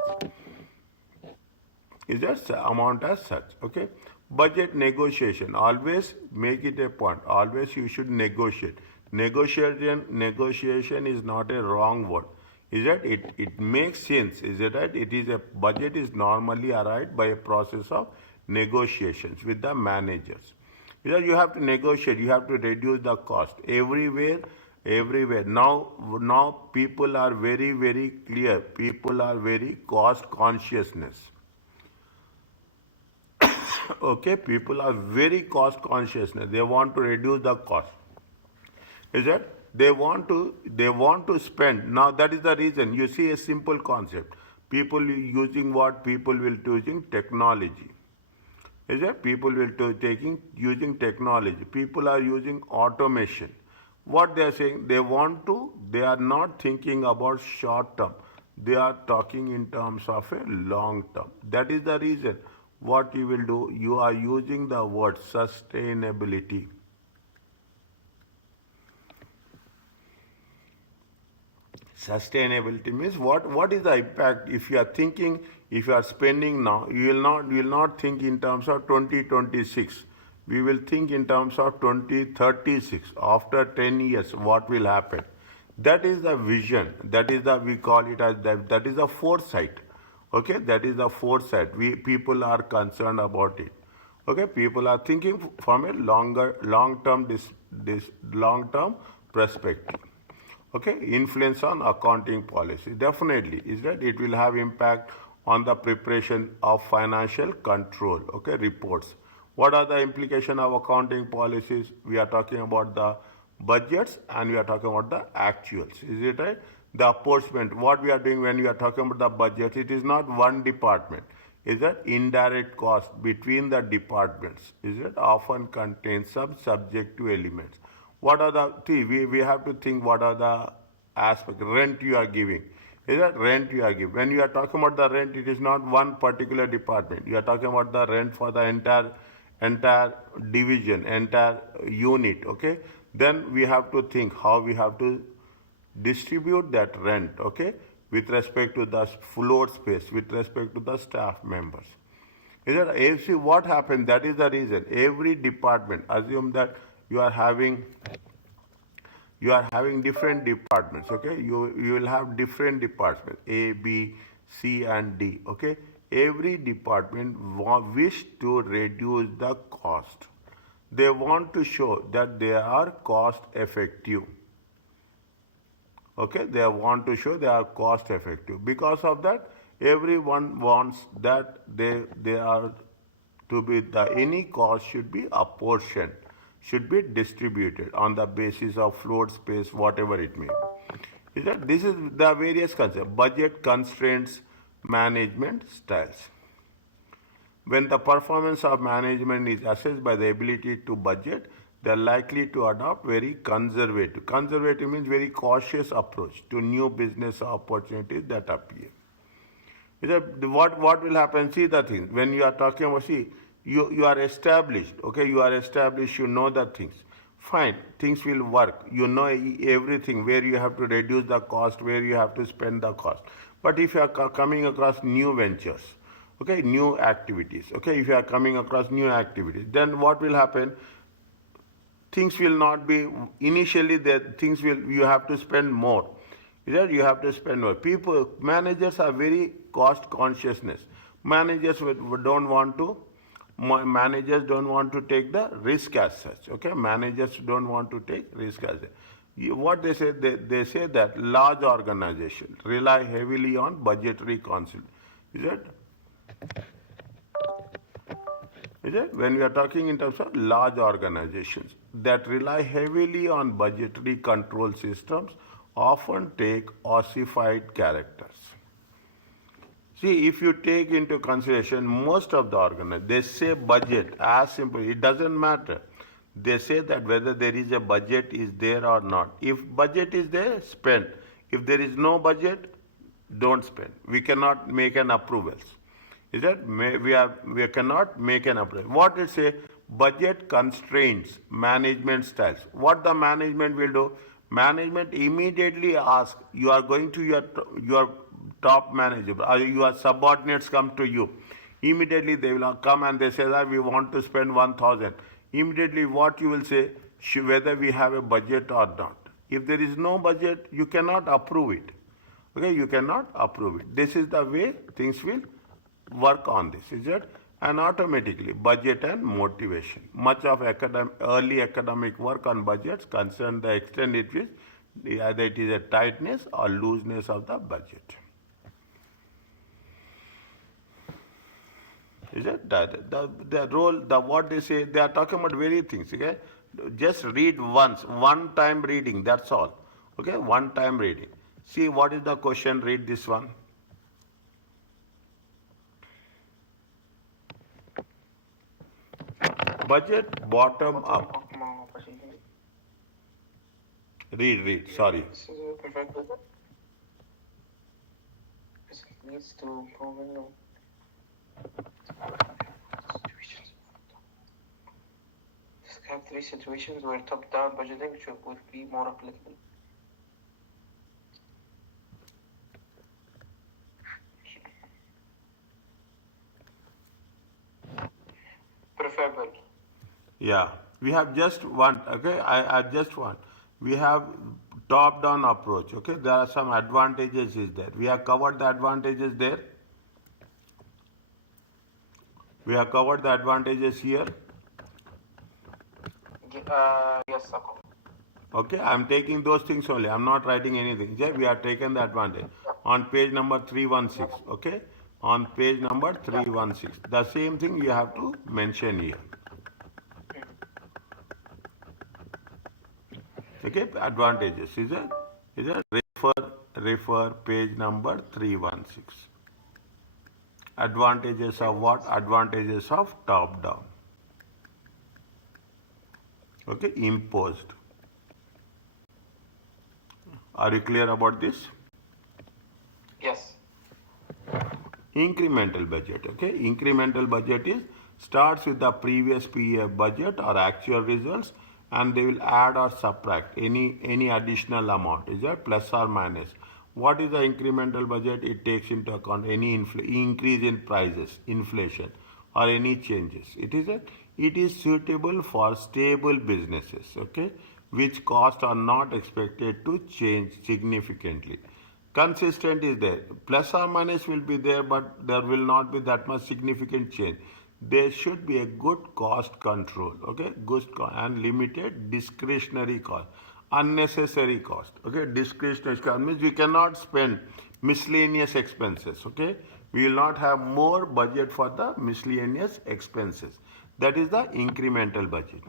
Is that amount as such? Okay. Budget negotiation. Always make it a point. Always you should negotiate. Negotiation is not a wrong word. Is that it makes sense? Is it right? It is a budget is normally arrived by a process of negotiations with the managers. Because you have to negotiate, you have to reduce the cost everywhere. Now people are very clear. People are very cost consciousness. Okay, people are very cost consciousness. They want to reduce the cost. Is that they want to spend. Now that is the reason. You see a simple concept. People using what? People will using technology. Is that people will using technology. People are using automation. What they are saying? They are not thinking about short term. They are talking in terms of a long term. That is the reason. What you will do? You are using the word sustainability. Sustainability means what is the impact? If you are thinking, if you are spending now, you will not think in terms of 2026. We will think in terms of 2036. After 10 years, what will happen? That is the vision. That is the, we call it as that is the foresight. Okay, that is the foresight. We people are concerned about it. Okay, people are thinking from a long term perspective. Okay, influence on accounting policy. Definitely, is that it will have impact on the preparation of financial control. Okay, reports. What are the implication of accounting policies? We are talking about the budgets and we are talking about the actuals. Is it right? The apportionment. What we are doing when we are talking about the budget, it is not one department. Is that indirect cost between the departments? Is it often contains some subjective elements? What are the we have to think what are the aspects? Rent you are giving. Is that rent you are giving? When you are talking about the rent, it is not one particular department. You are talking about the rent for the entire division, entire unit. Okay. Then we have to think how we have to distribute that rent. Okay. with respect to the floor space, with respect to the staff members. Is that see what happened? That is the reason. Every department, assume that you are having different departments. Okay, you will have different departments A, B, C, and D. Okay, every department wish to reduce the cost. They want to show that they are cost effective. Okay, they want to show they are cost effective. Because of that, everyone wants that they are to be any cost should be apportioned, should be distributed on the basis of floor space, whatever it may be. Is that this is the various concepts: budget constraints, management styles. When the performance of management is assessed by the ability to budget, they are likely to adopt very conservative. Conservative means very cautious approach to new business opportunities that appear. What will happen? See the thing. When you are talking about, see, you are established, okay? You are established, you know the things. Fine, things will work. You know everything, where you have to reduce the cost, where you have to spend the cost. But if you are coming across new ventures, okay, new activities, okay, if you are coming across new activities, then what will happen? Things will not be initially that things will you have to spend more. Either you have to spend more. People, managers are very cost consciousness. Managers don't want to take the risk as such. Okay, managers don't want to take risk as such. What they say, they say that large organizations rely heavily on budgetary counsel. Is it? Is it? When we are talking in terms of large organizations that rely heavily on budgetary control systems often take ossified characters. See, if you take into consideration most of the organizations, they say budget as simple, it doesn't matter. They say that whether there is a budget is there or not. If budget is there, spend. If there is no budget, don't spend. We cannot make an approvals. Is that we cannot make an approval. What it say? Budget constraints, management styles. What the management will do? Management immediately ask. You are going to your top manager, or your subordinates come to you. Immediately they will come and they say that we want to spend 1,000. Immediately what you will say? Whether we have a budget or not. If there is no budget, you cannot approve it. Okay, you cannot approve it. This is the way things will work on this, is it? And automatically budget and motivation. Much of early academic work on budgets concern the extent it is either it is a tightness or looseness of the budget. Is it? The role, what they say, they are talking about various things. Okay, just read once, one time reading. That's all. Okay, one time reading. See what is the question. Read this one. Budget bottom up. Read. Sorry. Leads to improving describe 3 situations where top-down budgeting would be more applicable. Preferable. Yeah, we have just one. Okay, I just one. We have top-down approach. Okay, there are some advantages is there. We have covered the advantages there. We have covered the advantages here. Yes, sir. Okay, I am taking those things only. I am not writing anything. Yeah, we have taken the advantage on page number 316. Okay, on page number 316. The same thing you have to mention here. Okay, advantages is it? Refer page number 316. Advantages of what? Advantages of top down. Okay, imposed. Are you clear about this? Yes. Incremental budget. Okay, incremental budget starts with the previous year budget or actual results, and they will add or subtract any additional amount. Is that plus or minus? What is the incremental budget? It takes into account any increase in prices, inflation, or any changes. It is suitable for stable businesses, okay, which costs are not expected to change significantly. Consistent is there. Plus or minus will be there, but there will not be that much significant change. There should be a good cost control, okay, and limited discretionary cost, unnecessary cost, okay. Discretionary cost means we cannot spend miscellaneous expenses, okay. We will not have more budget for the miscellaneous expenses. That is the incremental budget.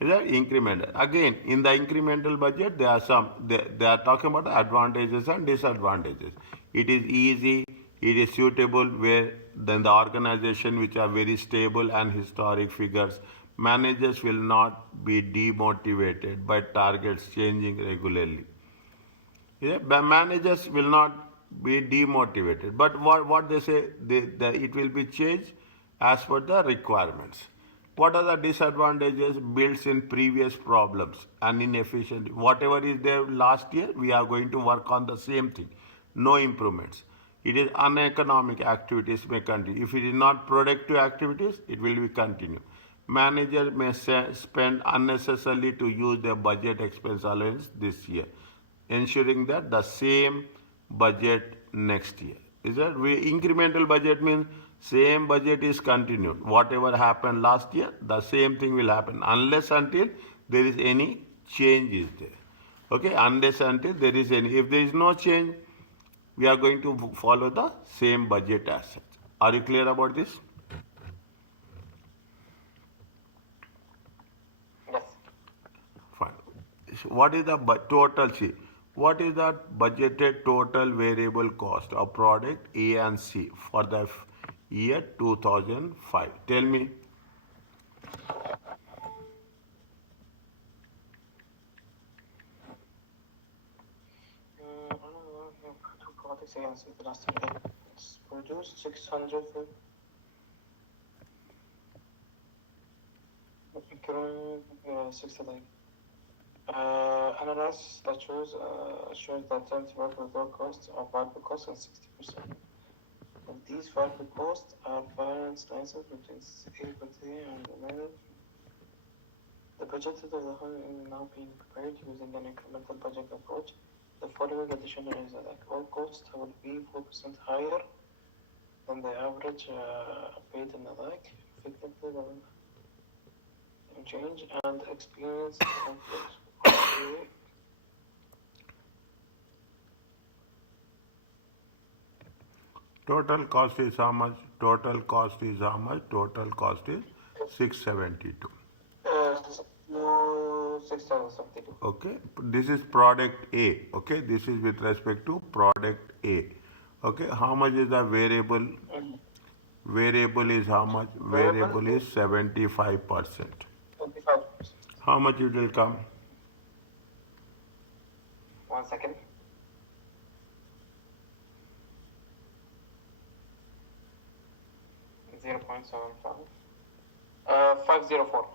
Is that incremental? Again, in the incremental budget, they are talking about the advantages and disadvantages. It is easy, it is suitable where then the organization which are very stable and historic figures, managers will not be demotivated by targets changing regularly. Yeah, managers will not be demotivated. But what they say, it will be changed as per the requirements. What are the disadvantages? Builds in previous problems and inefficient. Whatever is there last year, we are going to work on the same thing. No improvements. It is uneconomic activities may continue. If it is not productive activities, it will be continue. Manager may spend unnecessarily to use their budget expense allowance this year, ensuring that the same budget next year. Is that incremental budget means same budget is continued. Whatever happened last year, the same thing will happen unless until there is any change is there. Okay, unless until there is any. If there is no change, we are going to follow the same budget as such. Are you clear about this? Yes. Fine. What is the total? See, what is the budgeted total variable cost of product A and C for the year 2005? Tell me. I don't know. Two products against the last time. It's produced 600. Analysis that shows that 10% of all costs are variable costs and 60% of these variable costs are balanced lines between equity and the The budget of the whole is now being prepared using an incremental budget approach. The following addition is that all costs will be 4% higher than the average paid in the effectively change and experience conflicts. Total cost is how much? Total cost is how much? Total cost is 672. No, 672. Okay, this is product A. Okay, this is with respect to product A. Okay, how much is the variable? Variable is how much? Variable is 75%. 25%. How much it will come? 1 second. .75. 504.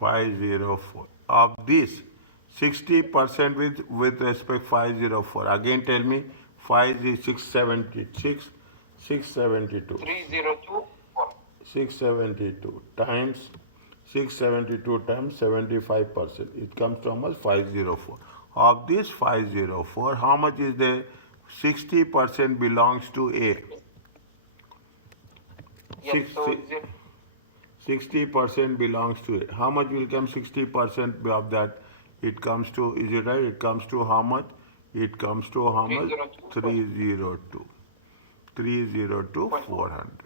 504. Of this, 60% with respect 504. Again, tell me, 5 is 676, 672. 302. 672 times 672 times 75%. It comes to how much? 504. Of this 504, how much is there? 60% belongs to A. Yes, so 60% belongs to it. How much will come 60% of that? It comes to, is it right? It comes to how much? It comes to how much? 302. 302, 400.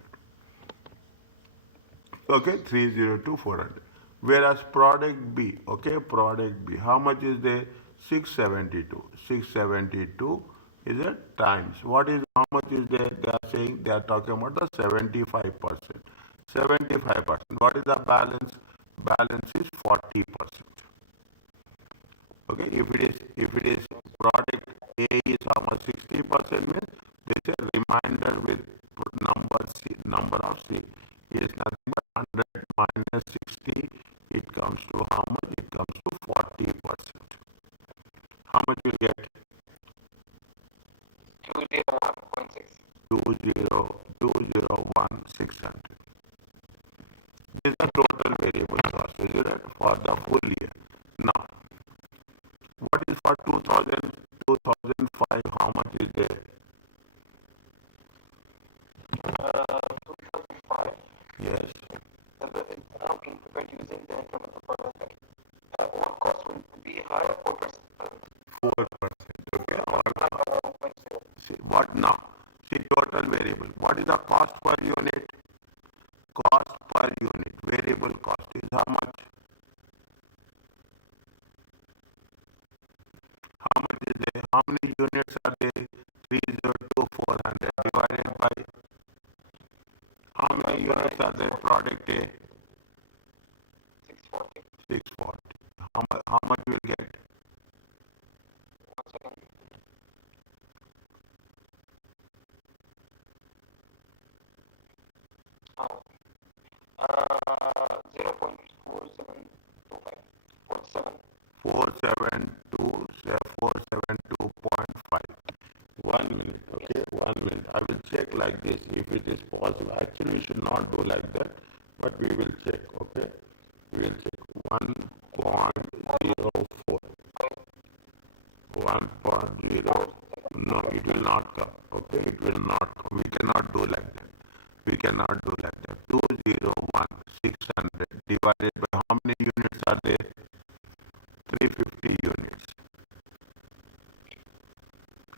Okay, 302, 400. Whereas product B, okay, product B, how much is there? 672. 672 is a times. What is, how much is there? They are saying, they are talking about the 75%. 75%. What is the balance? Balance is 40%. Okay, if it is product A is how much? 60% means there is a reminder with number of C. It is nothing but 100 minus 60. It comes to how much? It comes to 40%. How much you get? 201.6. 201,600. This is the total variable cost, is it, for the full year. Now, what is for 2005? How much is there? 2005. Yes. Now being prepared using the incremental product. What cost will be higher? 4%. 4%. Okay. See, what now? See, total variable. What is the cost per unit? Cost per unit. Variable cost is how much? How much is there? How many units are there? 302,400 divided by how many units are there? Product A? 640. 640. How much will get? 1 second. Oh. 0.4725. 472.5. 1 minute, okay? 1 minute. I will check like this if it is possible. Actually, we should not do like that, but we will check, okay? We will check 1.04. 1.0. No, it will not come, okay? It will not come. We cannot do like that. We cannot do like that. 201,600 divided by how many units are there? 350 units.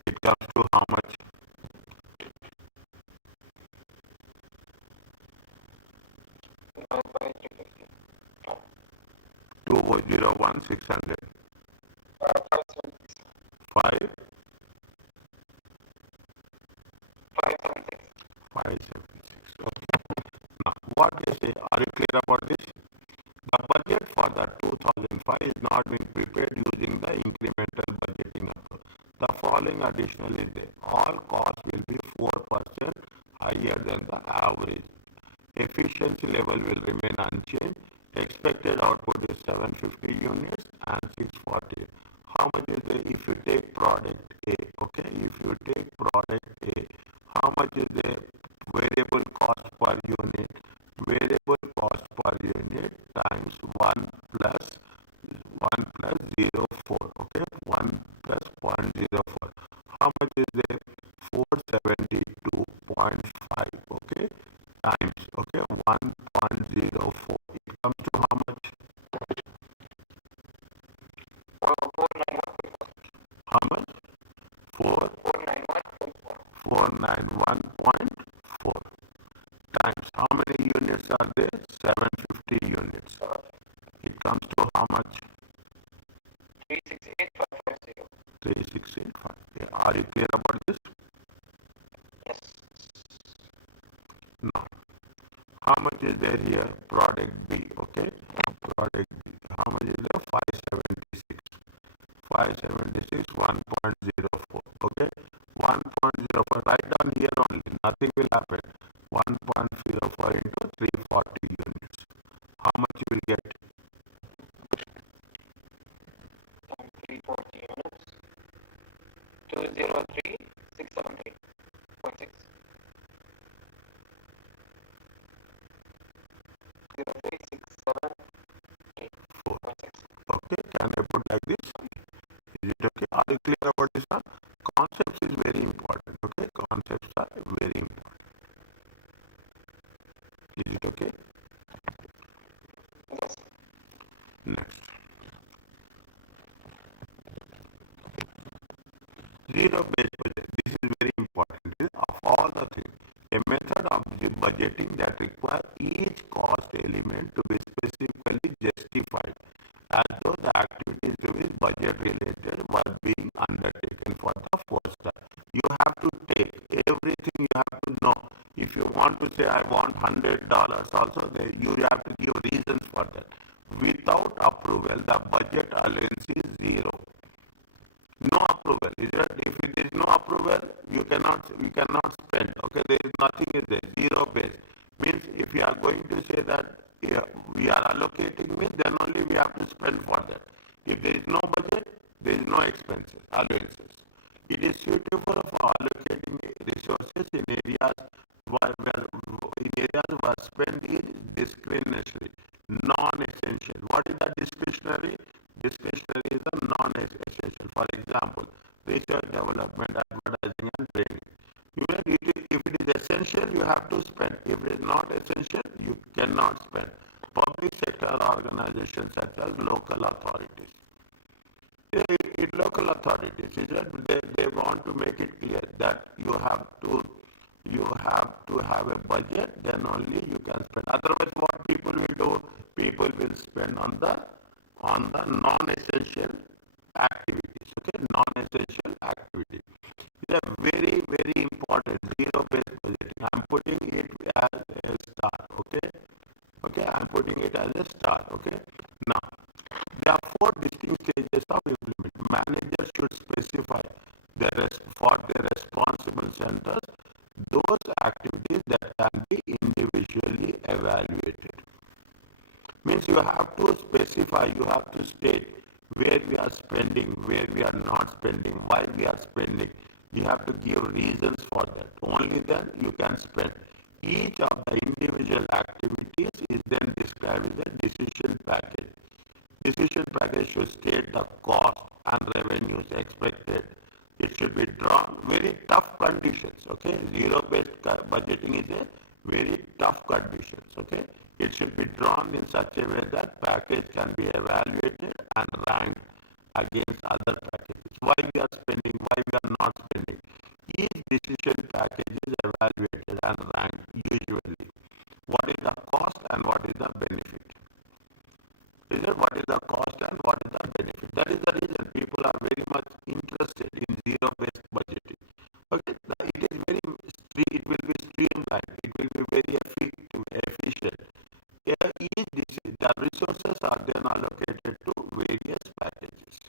It comes to how much? 201,600. 5. 576. Okay. Now, what they say, are you clear about this? The budget for the 2005 is not being prepared using the incremental budgeting approach. The following additional is there. All costs will be 4% higher than the average. Efficiency level will remain unchanged. Expected output is 750 units and 640. How much is the if you take product A? Okay, if you take product A, how much is the variable cost per unit? Variable cost per unit times 1 plus 0.04. Okay, 1 plus 0.04. How much is there? 472.5. Okay, times, okay, 1.04. It comes to how much? How much? 491.4 times how many units are there? 750 units. It comes to how much? 368,550. 368. Okay. Are you clear about this? Yes. Now, how much is there here? Product B. Okay. Product B. How much is there? 576. 576, 1.04. Okay. 1.04. Write down here only. Nothing will happen. 1.04 into 340 units. How much you will get? 340 units. 203,673.6. 03678.6. Okay. Can I put like this? Is it okay? Are you clear about this now? Concepts is very important. Okay. Concepts are very important. Is it okay? Yes. Next. Zero-based budget. This is very important. Of all the things, a method of budgeting that requires each cost element to be specifically justified as though the activities to be budget related were being undertaken for the first time. You have to take everything, you have to know. If you want to say I want $100 also, you have to give reasons for that. Without approval, the budget allowance is zero. No approval. Is that if it is no approval, you cannot spend. Okay, there is nothing is there. Zero base means if you are going to say that we are allocating means then only we have to spend for that. If there is no budget, there is no expenses, allowances. It is suitable for allocating resources in areas where spent is discretionary, non-essential. What is the discretionary? Discretionary is the non-essential. For example, research, development, advertising, and training. If it is essential, you have to spend. If it is not essential, you cannot spend. Public sector organizations such as local authorities. Local authorities, they want to make it clear that you have a budget, then only you can spend. Otherwise, what people will do? People will spend on the non-essential activities. Okay, non-essential activities. It's a very, very important zero-based budgeting. I'm putting it as a star. Okay, I'm putting it as a star. Okay, now there are four distinct stages of implement. Managers should specify for their responsible centers those activities that can be individually evaluated. Means you have to specify, you have to state where we are spending, where we are not spending, why we are spending. You have to give reasons for that. Only then you can spend. Each of the individual activities is then described as a decision package. Decision package should state the cost and revenues expected. It should be drawn very tough conditions. Okay, zero-based budgeting is a very tough conditions. Okay, it should be drawn in such a way that package can be evaluated and ranked against other packages. Why we are spending, why we are not spending. Each decision package is evaluated and ranked usually. What is the cost and what is the benefit? Is it what is the cost and what is the benefit? That is the reason people are very much interested in zero-based budgeting. Okay, it is very it will be streamlined. It will be very effective, efficient. The resources are then allocated to various packages.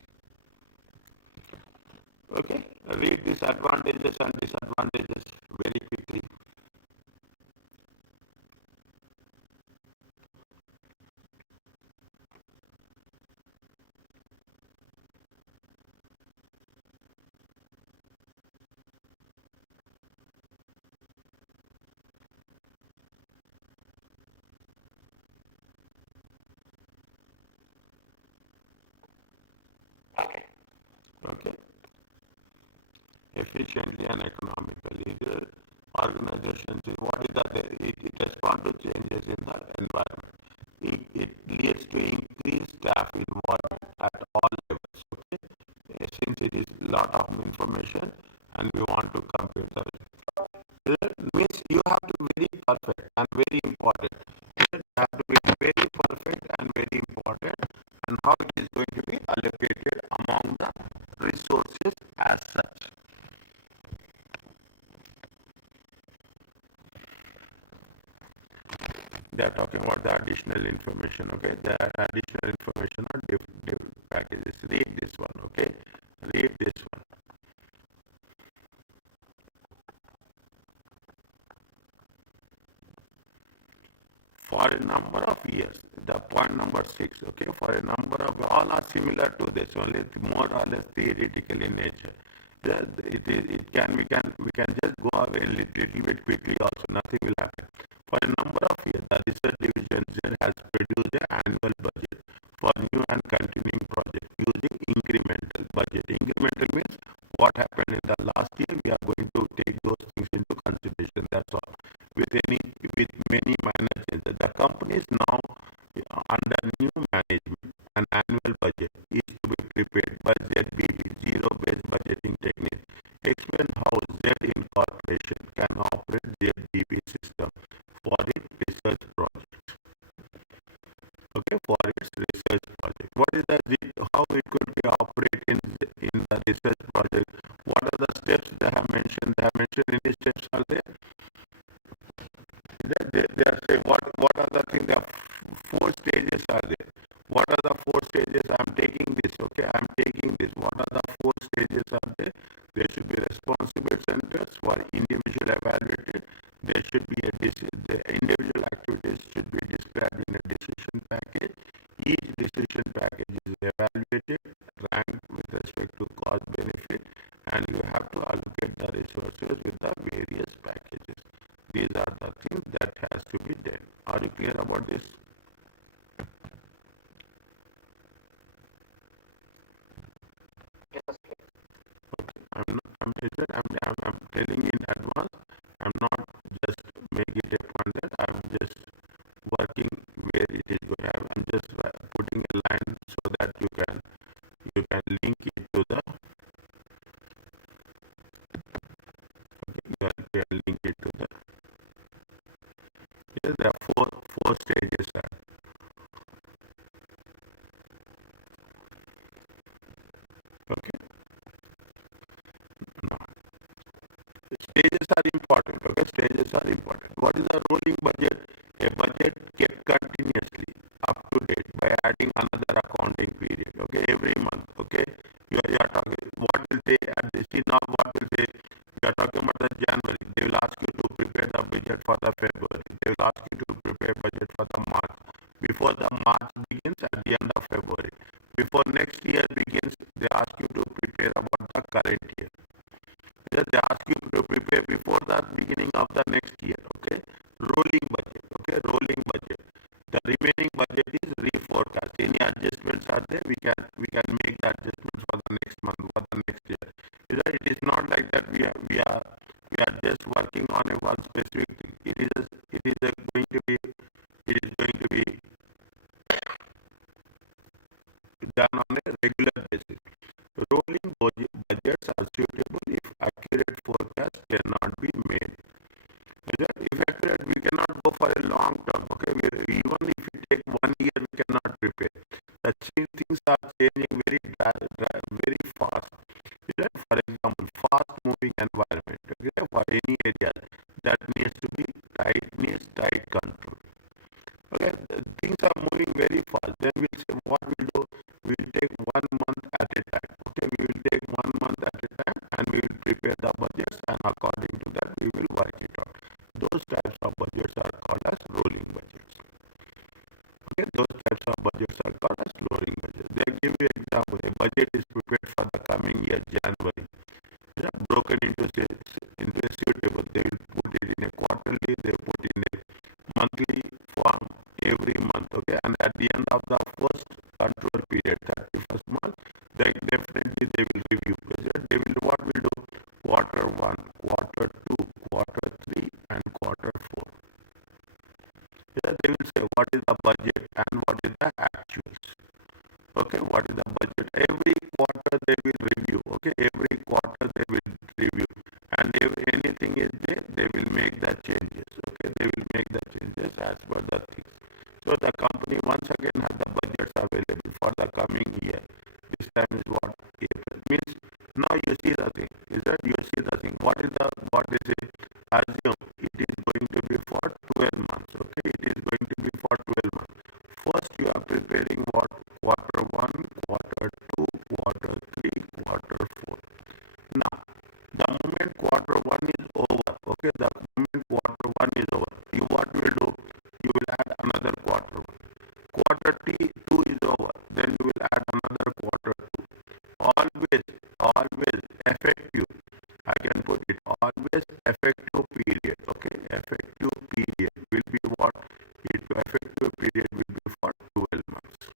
Okay, read these advantages and disadvantages very quickly. Okay, efficiently and economically. The organizations, what is that? It responds to changes in the environment. It leads to increased staff involvement at all levels. Okay, since it is a lot of information and we want to compare that means you have to be very perfect and very important. You have to be very perfect and very important, and how it is going to be allocated among the resources as such. They are talking about the additional information. Okay, the additional information on different packages. Read this one. Okay, read this one. For a number of years, the point number 6, okay, for a number of, all are similar to this, only more or less theoretical in nature. We can just go away a little bit quickly also, nothing will happen. For a number of years, the research division has produced an annual budget for new and continuing projects using incremental budget. Incremental means what happened in the last year, we are going to take those things into consideration, that's all. With many minor changes. The company is now under new management. An annual budget is to be prepared by ZBT, zero-based budgeting technique. Explain how Z Incorporation can operate ZBT system for its research project. Okay, for its research project. What is how it could be operate in the research project? What are the steps they have mentioned? They have mentioned any steps are there? They are saying what are the things? There are 4 stages are there. What are the 4 stages? I am taking this. Okay, I am taking this. What are the 4 stages are there? There should be responsible centers for individual evaluated. There should be the individual activities should be described in a decision package. Each decision package is evaluated, ranked with respect to cost benefit, and you have to allocate the resources with the various packages. These are the things that has to be done. Are you clear about this? Yes, please. Okay. I'm telling in advance. I'm not just make it a content. I'm just working where it is going. I'm just putting a line so that you can link it to the you can link it to the yes, there are four stages are okay. Now stages are important. Okay, stages are important. What is a rolling budget? A budget kept continuously up to date by adding another accounting period. Okay, every month. Okay, you are talking. What will they at this? See now, what will they? You are talking about the January. They will ask you to prepare the budget for the February. They will ask you to prepare budget for the March. Before the March begins, at the end of February. Before next year begins, they ask you to prepare about the current year. They ask you to prepare before the beginning of the next year. Okay, rolling budget. Okay, rolling budget. The remaining budget is reforecast. Any adjustments are there, we can make the adjustments for the next month, for the next year. It is not like that we are just working on a one specific thing. It is going to be done on a regular basis. Rolling budgets are suitable if accurate forecasts cannot be made. If accurate, we cannot go for a long term. Okay, even if we take 1 year, we cannot prepare. The things are changing very fast. For example, fast moving environment. Okay, for any area that needs to be tight control. Okay, things are moving very fast. Then we'll say what we'll do. We'll take 1 month at a time. Okay, we will take 1 month at a time and we will prepare the budgets and according to that we will work it out. Those types of budgets are called as rolling budgets. Okay, those types of budgets are called as rolling budgets. They give you example. A budget is prepared for the coming year, January. Broken into a suitable. They will put it in a quarterly. They put in a monthly form every month. Okay, and at the end of the first control period, 31st month, definitely they will review. They will what will do quarter one, quarter two, quarter three, and quarter four. They will say what is the budget and what is the actuals. Okay, what is the budget? Every quarter they will review. Okay, every quarter they will review, and if anything is there, they will make the changes. Okay, they will make the changes as per the things. So the company once again has the budgets available for the coming year. This time is what April means. Now you see the thing. Is that you see the thing? What they say? Assume it is going to be for 12 months. Okay, it is going to be for 12 months. First you are preparing what? Quarter one, quarter two, quarter three, quarter four. Now, the moment quarter one is over, okay, the moment quarter one is over, you what will do? You will add another quarter one. Quarter two is over, then you will add another quarter two. Always effective. I can put it always effective period. Okay, effective period will be what? Effective period will be for 12 months.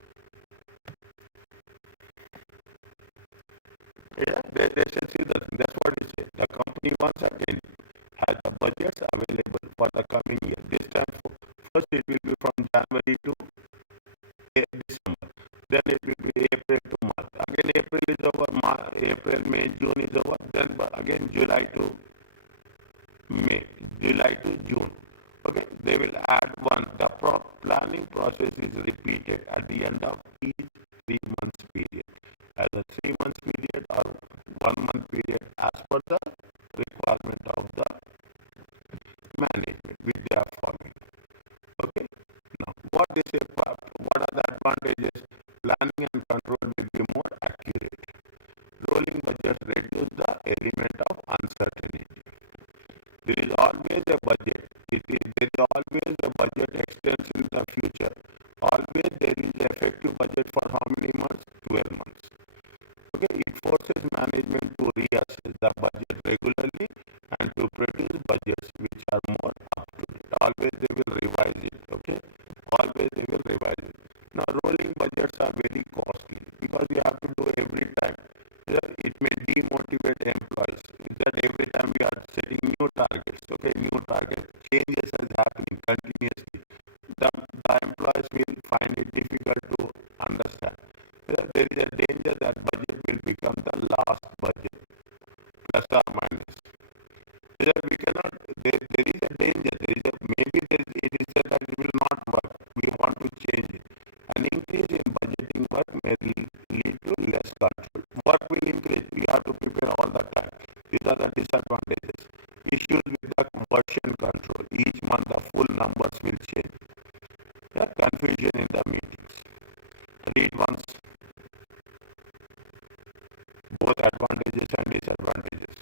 Yeah, they should see that. That's what it says. The company once again has the budgets available for the coming year. This time, first it will be from January to December. Then it will be April to March. Again, April is over. April, May, June is over. Then again July to May, July to June. Okay, they will add one. The planning process is repeated at the end of each 3 months period. As a 3 months period or 1 month period as per the requirement of the management which they are following. Okay. Now, what they say, what are the advantages? Planning and control will be more accurate. Rolling budgets reduce the element of uncertainty. There is always a budget. There is always a budget extends in the future. Always there is effective budget for how many months? 12 months. Okay, it forces management to reassess the budget regularly and to produce budgets which are more up to date. Always they will revise it. Okay, always they will revise it. Now rolling budgets are very costly because you have to do every time. It may demotivate employees that every time we are setting new targets. Okay, new targets, changes is happening continuously. The employees will find it difficult to understand. There is a danger that budget will become the last budget, plus or minus. We cannot, there is a danger, it is just that it will not work. We want to change it. An increase in budgeting work may lead to less control. Work will increase, you have to prepare all the time. These are the disadvantages. Issues with the version control. Each month the full numbers will change. Confusion in the meetings. Read once, both advantages and disadvantages.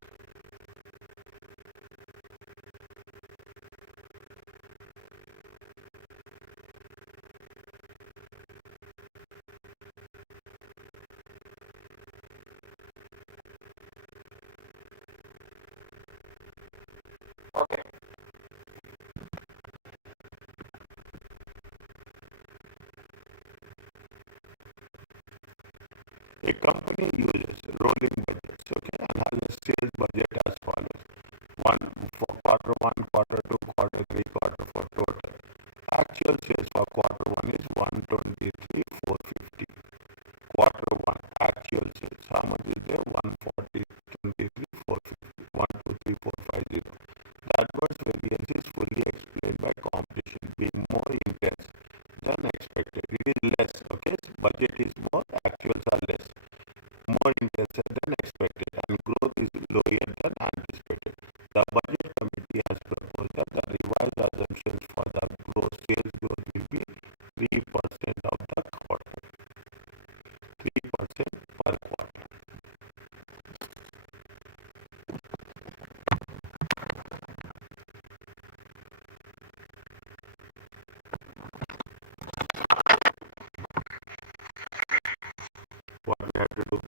Okay. A company uses rolling budgets, okay, and has a sales budget as follows. One for quarter one, quarter two, quarter three, quarter four total. Actual sales for quarter one is 123,450. Quarter one actual sales, how much is there? 140,23,450. 123,450. The adverse variance is fully explained by competition being more intense than expected. It is less, okay? Budget is more, actuals are less. More intense than expected, and growth is lower than anticipated. The budget committee has proposed that the revised assumptions for the sales growth will be 3% of the quarter. 3% per quarter. What we have to do?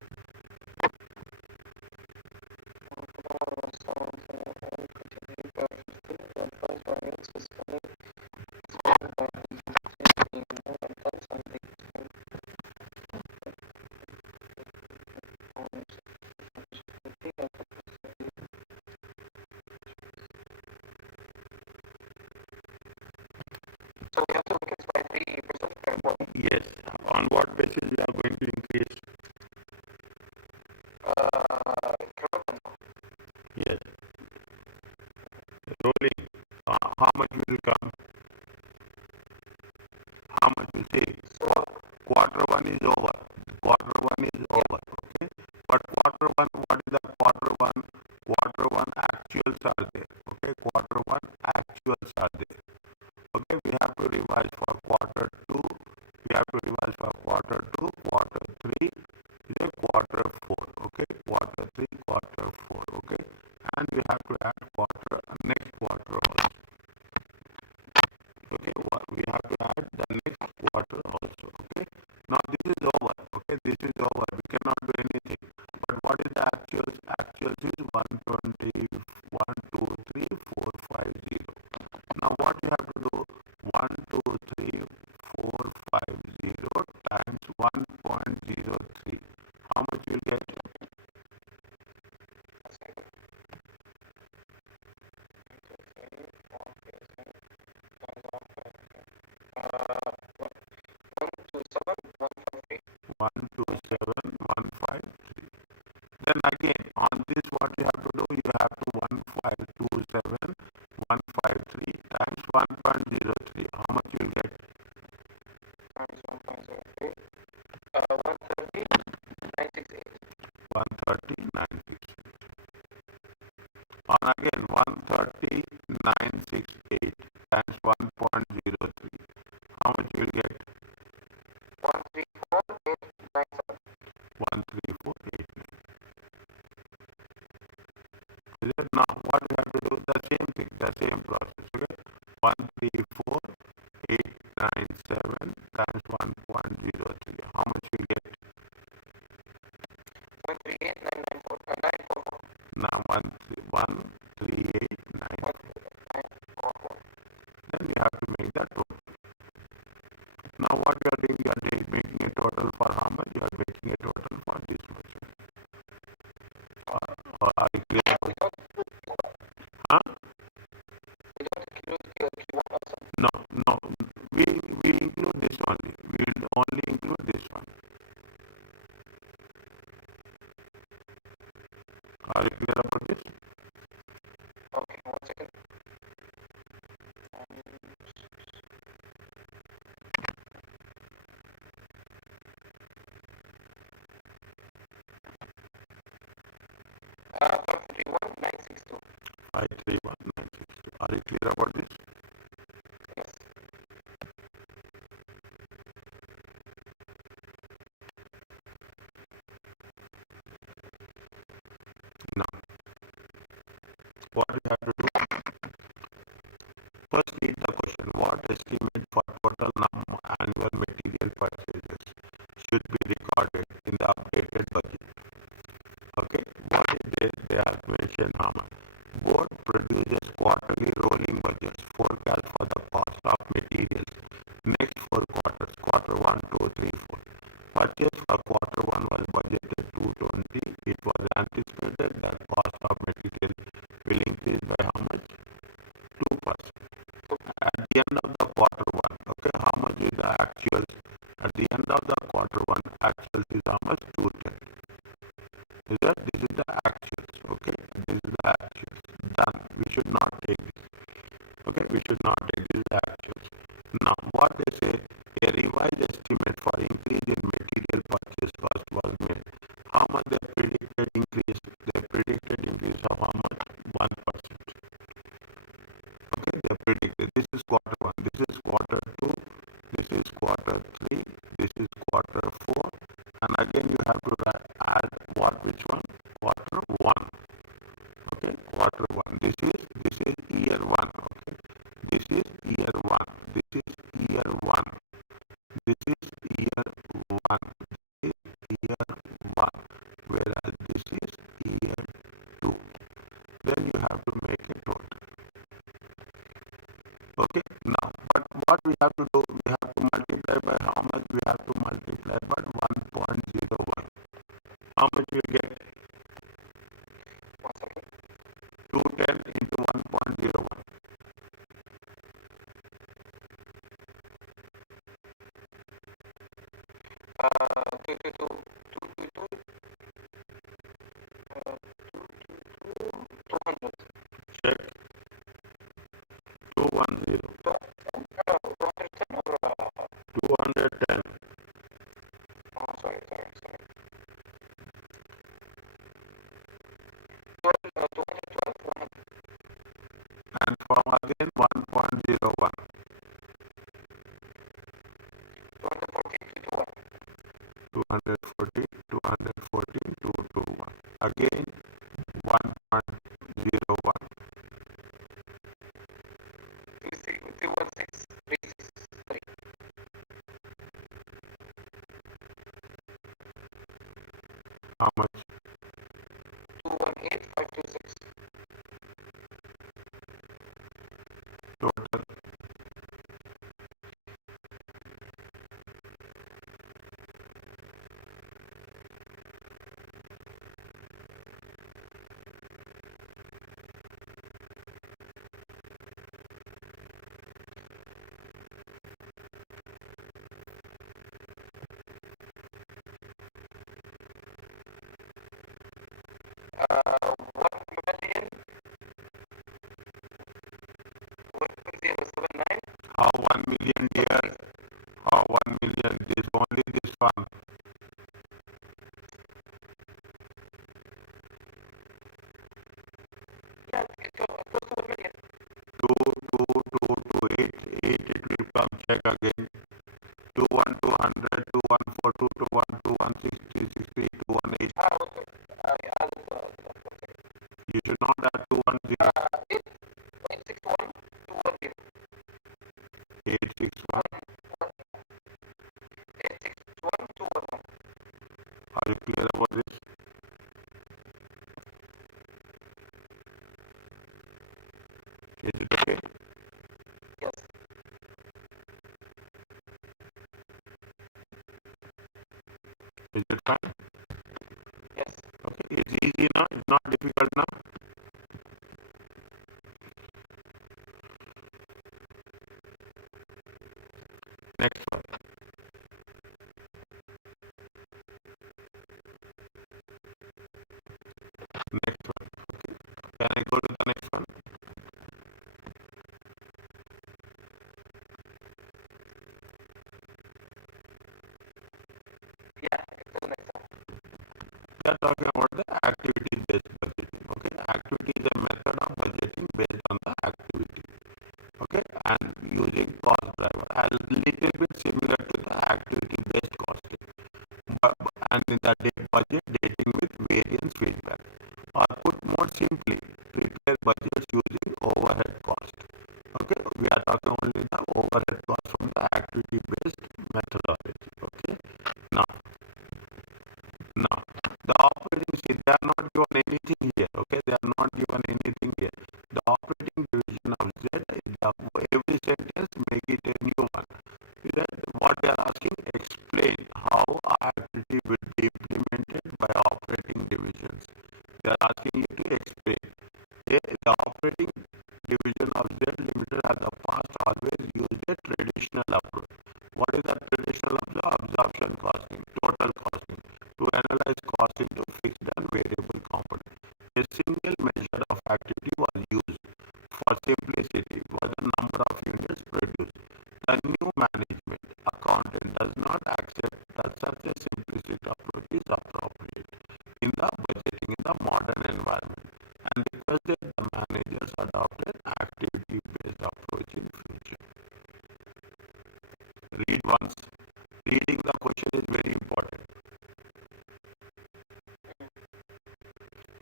So we have to increase by 3%. Yes. On what basis we are going to increase? Yes. Rolling. How much will come? How much will say? Quarter one is over. Quarter one is over. Okay. But quarter one, what is the quarter one? Quarter one actuals are there. Okay. Quarter one actuals are there. Okay. We have to revise for quarter two. We have to revise for quarter two, quarter three, quarter four. Okay. Quarter three, quarter four. Okay. And we have to add next quarter also. Okay, we have to add the next quarter also. Okay, now this is over. Okay, this is over. We cannot do anything. But what is the actuals? Actuals is 120, 1, 2, 3, 4, 5, 0. Now what you have to do? 1, 2, 3, 4, 5, 0 times 1.03. How much you will get? One two seven one five three. Then again on this what you have to do? You have to 1527153 times 1.03. How much you will get? Times 1.03. 130,968. 130,968. On again 130,968 times 1.03. How much you will get? 134,895. 13489. Now what we have to do? The same thing, the same process. Okay, 134,897 times 1.03. How much we get? 138,944. Now 13894. Then you have to make that total. Now what you are doing, you are making a total for how much? You are making a total for this much. Or are you clear about it? Huh? No, no. We include this only. We will only include this one. Are you clear about this? Okay, 1 second. Uh, 531,962. 531,962. Are you clear about this? Yes. Now, what we have to do? First, read the question. What estimate for total annual material purchases should be recorded in the updated budget? Okay, what is this? They have mentioned how much. Board produces quarterly rolling budgets forecast for the cost of materials next 4 quarters, quarter 1, 2, 3, 4. Purchase for quarter 1 was budgeted 220. It was anticipated that cost of material will increase by how much? 2%. At the end of the quarter 1, okay, how much is the actuals? At the end of the quarter 1, actuals is how much? 210. Is that this is the actuals? Okay, this is the actuals. Done. We should not take this. Okay, we should not take this actuals. Now, what they say, a revised estimate for increase in material purchase cost was made. How much they predicted increase? They predicted increase of how much? 1%. Okay, they predicted. This is quarter 1. This is quarter 2. This is quarter 3. This is quarter 4. And again, you have to add what? Which one? Quarter 1. Okay, quarter 1. This is year 1. Okay, this is year 1. This is year 1. This is year 1. This is year 1. Whereas this is year 2. Then you have to make a total. Okay, now, but what we have to do, we have to multiply by how much? We have to multiply by 1.01. How much you get? 1 second. 210 into 1.01. Uh, 222, 200. Check. 210. 210 or 210. oh, sorry. 212, And from again 1.01. 214, 221. Again 1.01. 316, How much? 218,526. Total. What million? 1.079. How 1 million dear? How 1 million? This only this one. Yeah, it's close to 1 million. 2, 8 it will come. Check again. 21, 200, 2142, 21, 216, 218. Okay. I added 1 second. You should not add 210. 861, 210. 861. 861, 211. Are you clear about this? Is it okay? Yes. Is it fine? Yes. Okay, it's easy now, it's not difficult now. Next one. Next one. Okay. Can I go to the next one? Yeah, it's the next one. We are talking about the activity-based budgeting. Okay, activity is a method of budgeting based on the activity. Okay, and using cost driver. A little bit similar to the activity-based costing, and in the budget dating with variance feedback. Or put more simply, prepare budgets using overhead cost. Okay, we are talking only the overhead cost from the activity-based methodology. Okay, now the operating, see, they are not given anything here. Okay, they are not given anything here. The operating division of Z is the, every sentence make it a new one. That what they are asking, explain how activity will be implemented by operating divisions. They are asking you to explain. The operating division of Z Limited has the past always used a traditional approach. What is the traditional approach? Absorption costing, total costing, to analyze cost into fixed and variable components. A single measure of activity was used for simplicity for the number of units produced. The new management accountant does not accept that such a simplistic approach is appropriate in the budgeting in the modern environment and requested the managers adopt an activity-based approach in future. Read once. Reading the question is very important.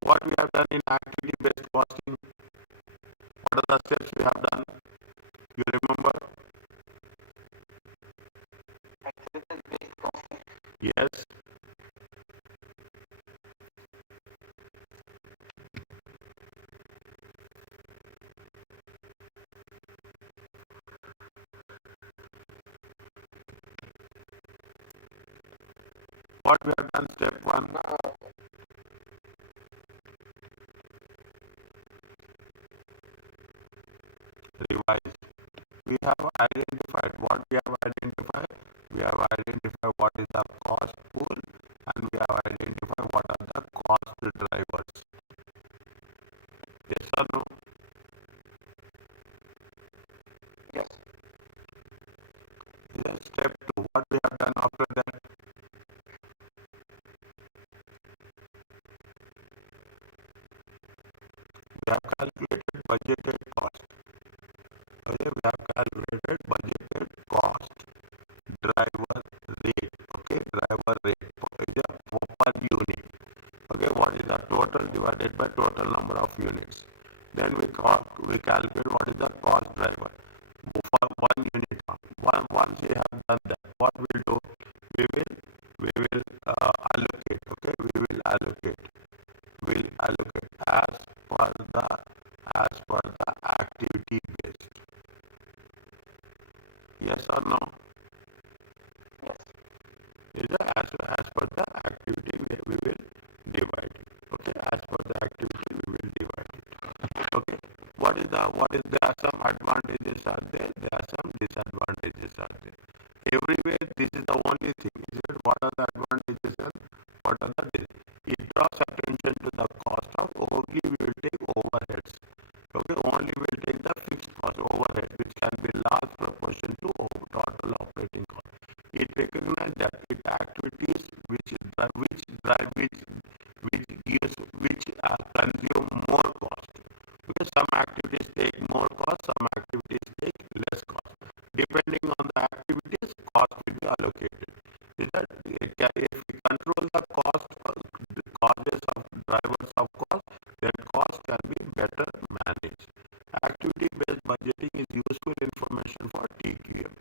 What we have done in activity-based costing? What are the steps we have done? You remember? Activity-based costing. Yes. What we have done, step one. Revise. We have identified what we have identified. We have identified what is the cost pool and we have identified what are the cost drivers. Yes or no? Yes. Yes. Step two. What we have done after that? We have calculated budgeted cost. Okay, we have calculated budgeted cost driver rate. Okay, driver rate is a per unit. Okay, what is the total divided by total number of units. Then we calculate what is the cost driver for one unit. Once we have done that, what we'll do, we will allocate. Okay, we will allocate. Will allocate as per the activity based. Yes or no? Yes. Is as per the activity we will divide it. Okay, as per the activity we will divide it. Okay, what is there are some advantages are there, there are some disadvantages are there. Everywhere this is the only thing. Is it what are the advantages and what are the disadvantages? It draws attention to the cost of only we will take overheads. Okay, only we will take the fixed cost overhead, which can be large proportion to total operating cost. It recognizes that it activities which consume more cost. Because some activities take more cost, some activities take less cost. Depending on the activities, cost will be allocated. Is that if we control the cost, the causes of drivers of cost, then cost can be better managed. Activity-based budgeting is useful information for TQM,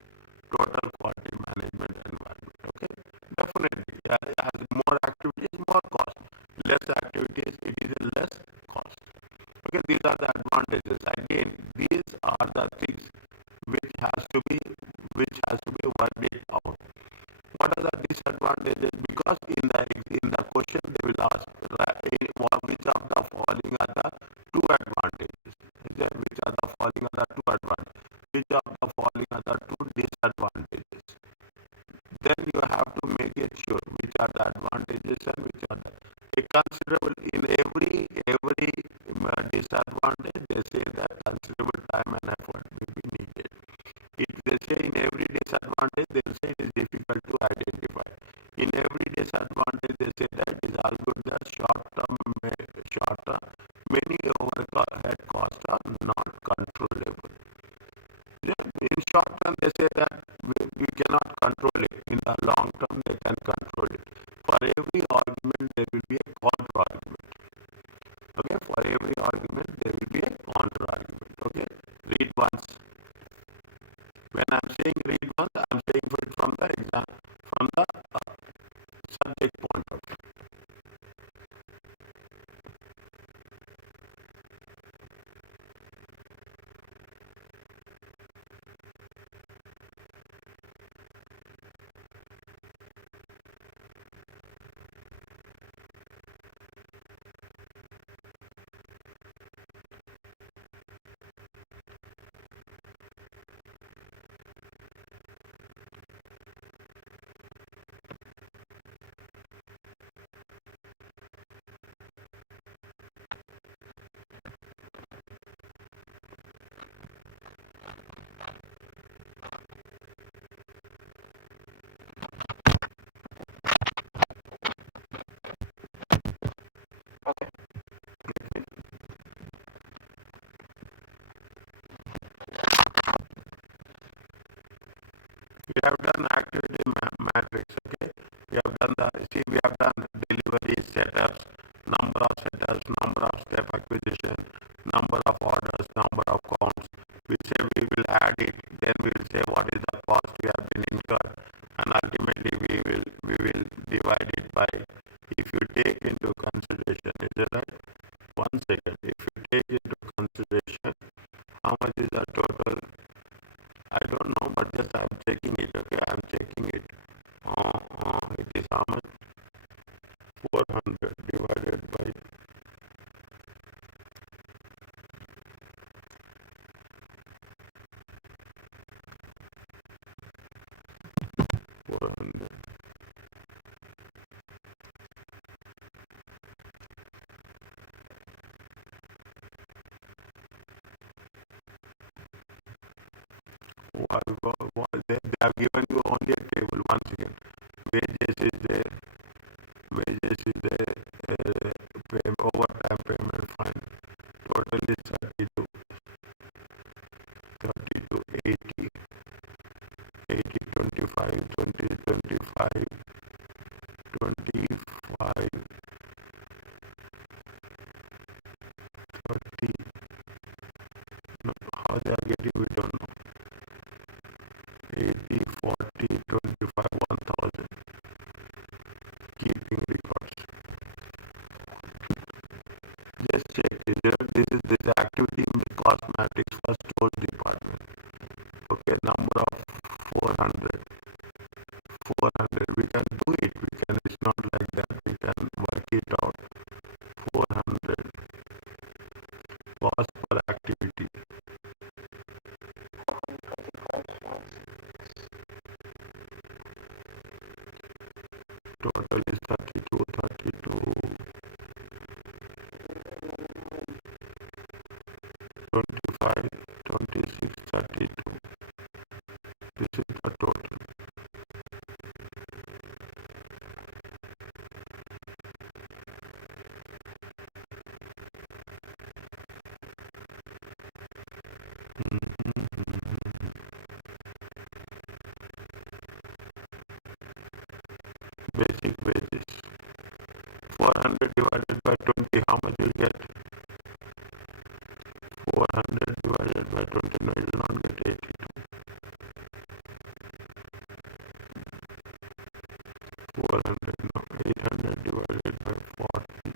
total quality management environment. Okay, definitely. As more activities, more cost. Less activities, it is a less cost. Okay, these are the advantages. Again, these are the things which has to be worked it out. What are the disadvantages? Because in the question they will ask which of the following are the two advantages. Which are the following are the two advantages? Which of the following are the two disadvantages? Then you have to make it sure which are the advantages and which are the a considerable in every disadvantage they say that considerable time and effort will be needed. If they say in every disadvantage they will say it is difficult to identify. In every disadvantage they say that it is argued that short term many overhead costs are not controllable. In short term, they say that we cannot control it. In the long term, they can control it. For every argument, there will be a counter argument. Okay, for every argument, there will be a counter argument. Okay, read once. When I'm saying read once, I'm saying it from the exam, from the subject point of view. Okay. We have done activity matrix. Okay, we have done delivery setups, number of setups, number of step acquisition, number of orders, number of counts. We say we will add it, then we will say what is the cost we have been incurred, and ultimately we will divide it by. If you take into consideration, is it right? 1 second. If you take into consideration how much is the total, I don't know, but just I'm checking it. Okay, I'm checking it. It is how much? 400 divided by 400. They have given you only a table once again. Wages is there. Wages is there. Overtime payment fine. Total is 32, 80, 80, 25, 20, 25, 25, 30. No, how they are getting, we don't know. 80, 40, 25, 1000. Keeping records. Just check this activity cost matrix for stores department. Okay, number of 400. 400. We can do it. It's not like that. We can work it out. 400 cost per activity. Total is 32, 25, 26, 32. This is the total. Basic wages. 400 divided by 20, how much you get? 400 divided by 20, no, you will not get 82. 400, no, 800 divided by 40.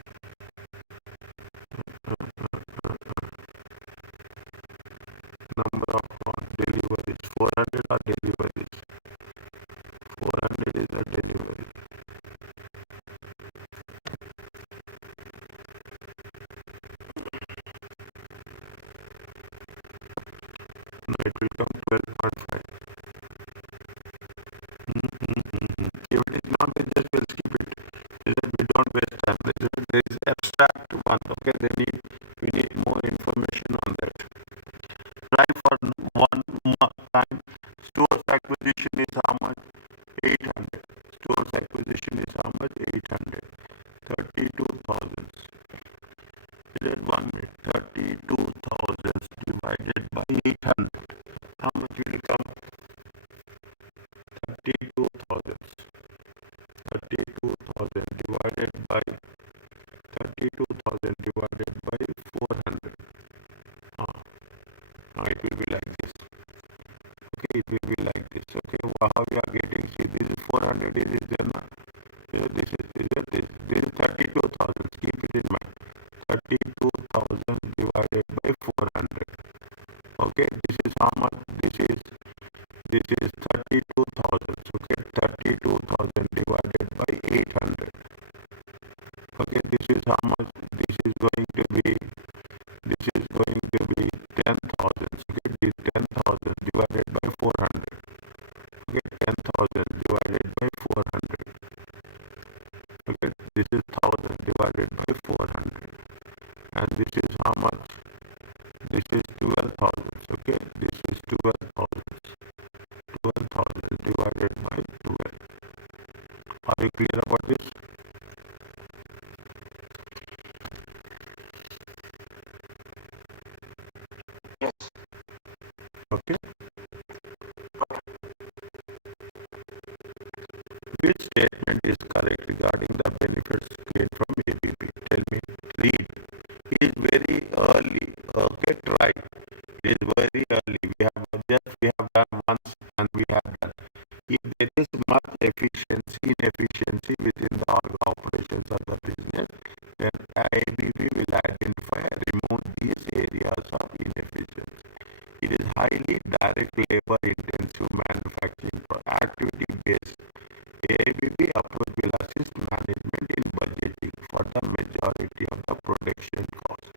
Number deliveries. 400 is the delivery. No, it will come 12.5. If it is not, then just we'll skip it. We don't waste time. There is abstract one. Okay, we need more information on that. Try for one more time. Stores acquisition is how much? 800. Stores acquisition is how much? 800. 32,000. Is it 1 minute? 32,000 divided by 800. How much will it come? 32,000. 32,000 divided by 32,000 divided by 400. It will be like this. Okay, it will be like this. Okay, how we are getting? See, this is 400. This is there now. This is 32,000. Keep it in mind. 32,000 divided by 400. Okay, this is how much? This is 32,000. Okay, 32,000 divided by 800. Okay, this is how much? This is going to be 10,000. Okay, this 10,000 divided by 400. Okay, 10,000 divided by 400. Okay, this is 1,000 divided by 400. And this is how much? This is 12,000. Okay, this is 12,000. 12,000 divided by 12. Are you clear about this? Yes. Okay. Which statement is correct regarding the benefits gained from ABP? Tell me. Read. It is very early. Okay, try. It is very early. We have done once and we have done. If there is much inefficiency within the operations of the business, then ABP will identify and remove these areas of inefficiency. It is highly direct labor intensive manufacturing for activity based. ABP approach will assist management in budgeting for the majority of the production cost.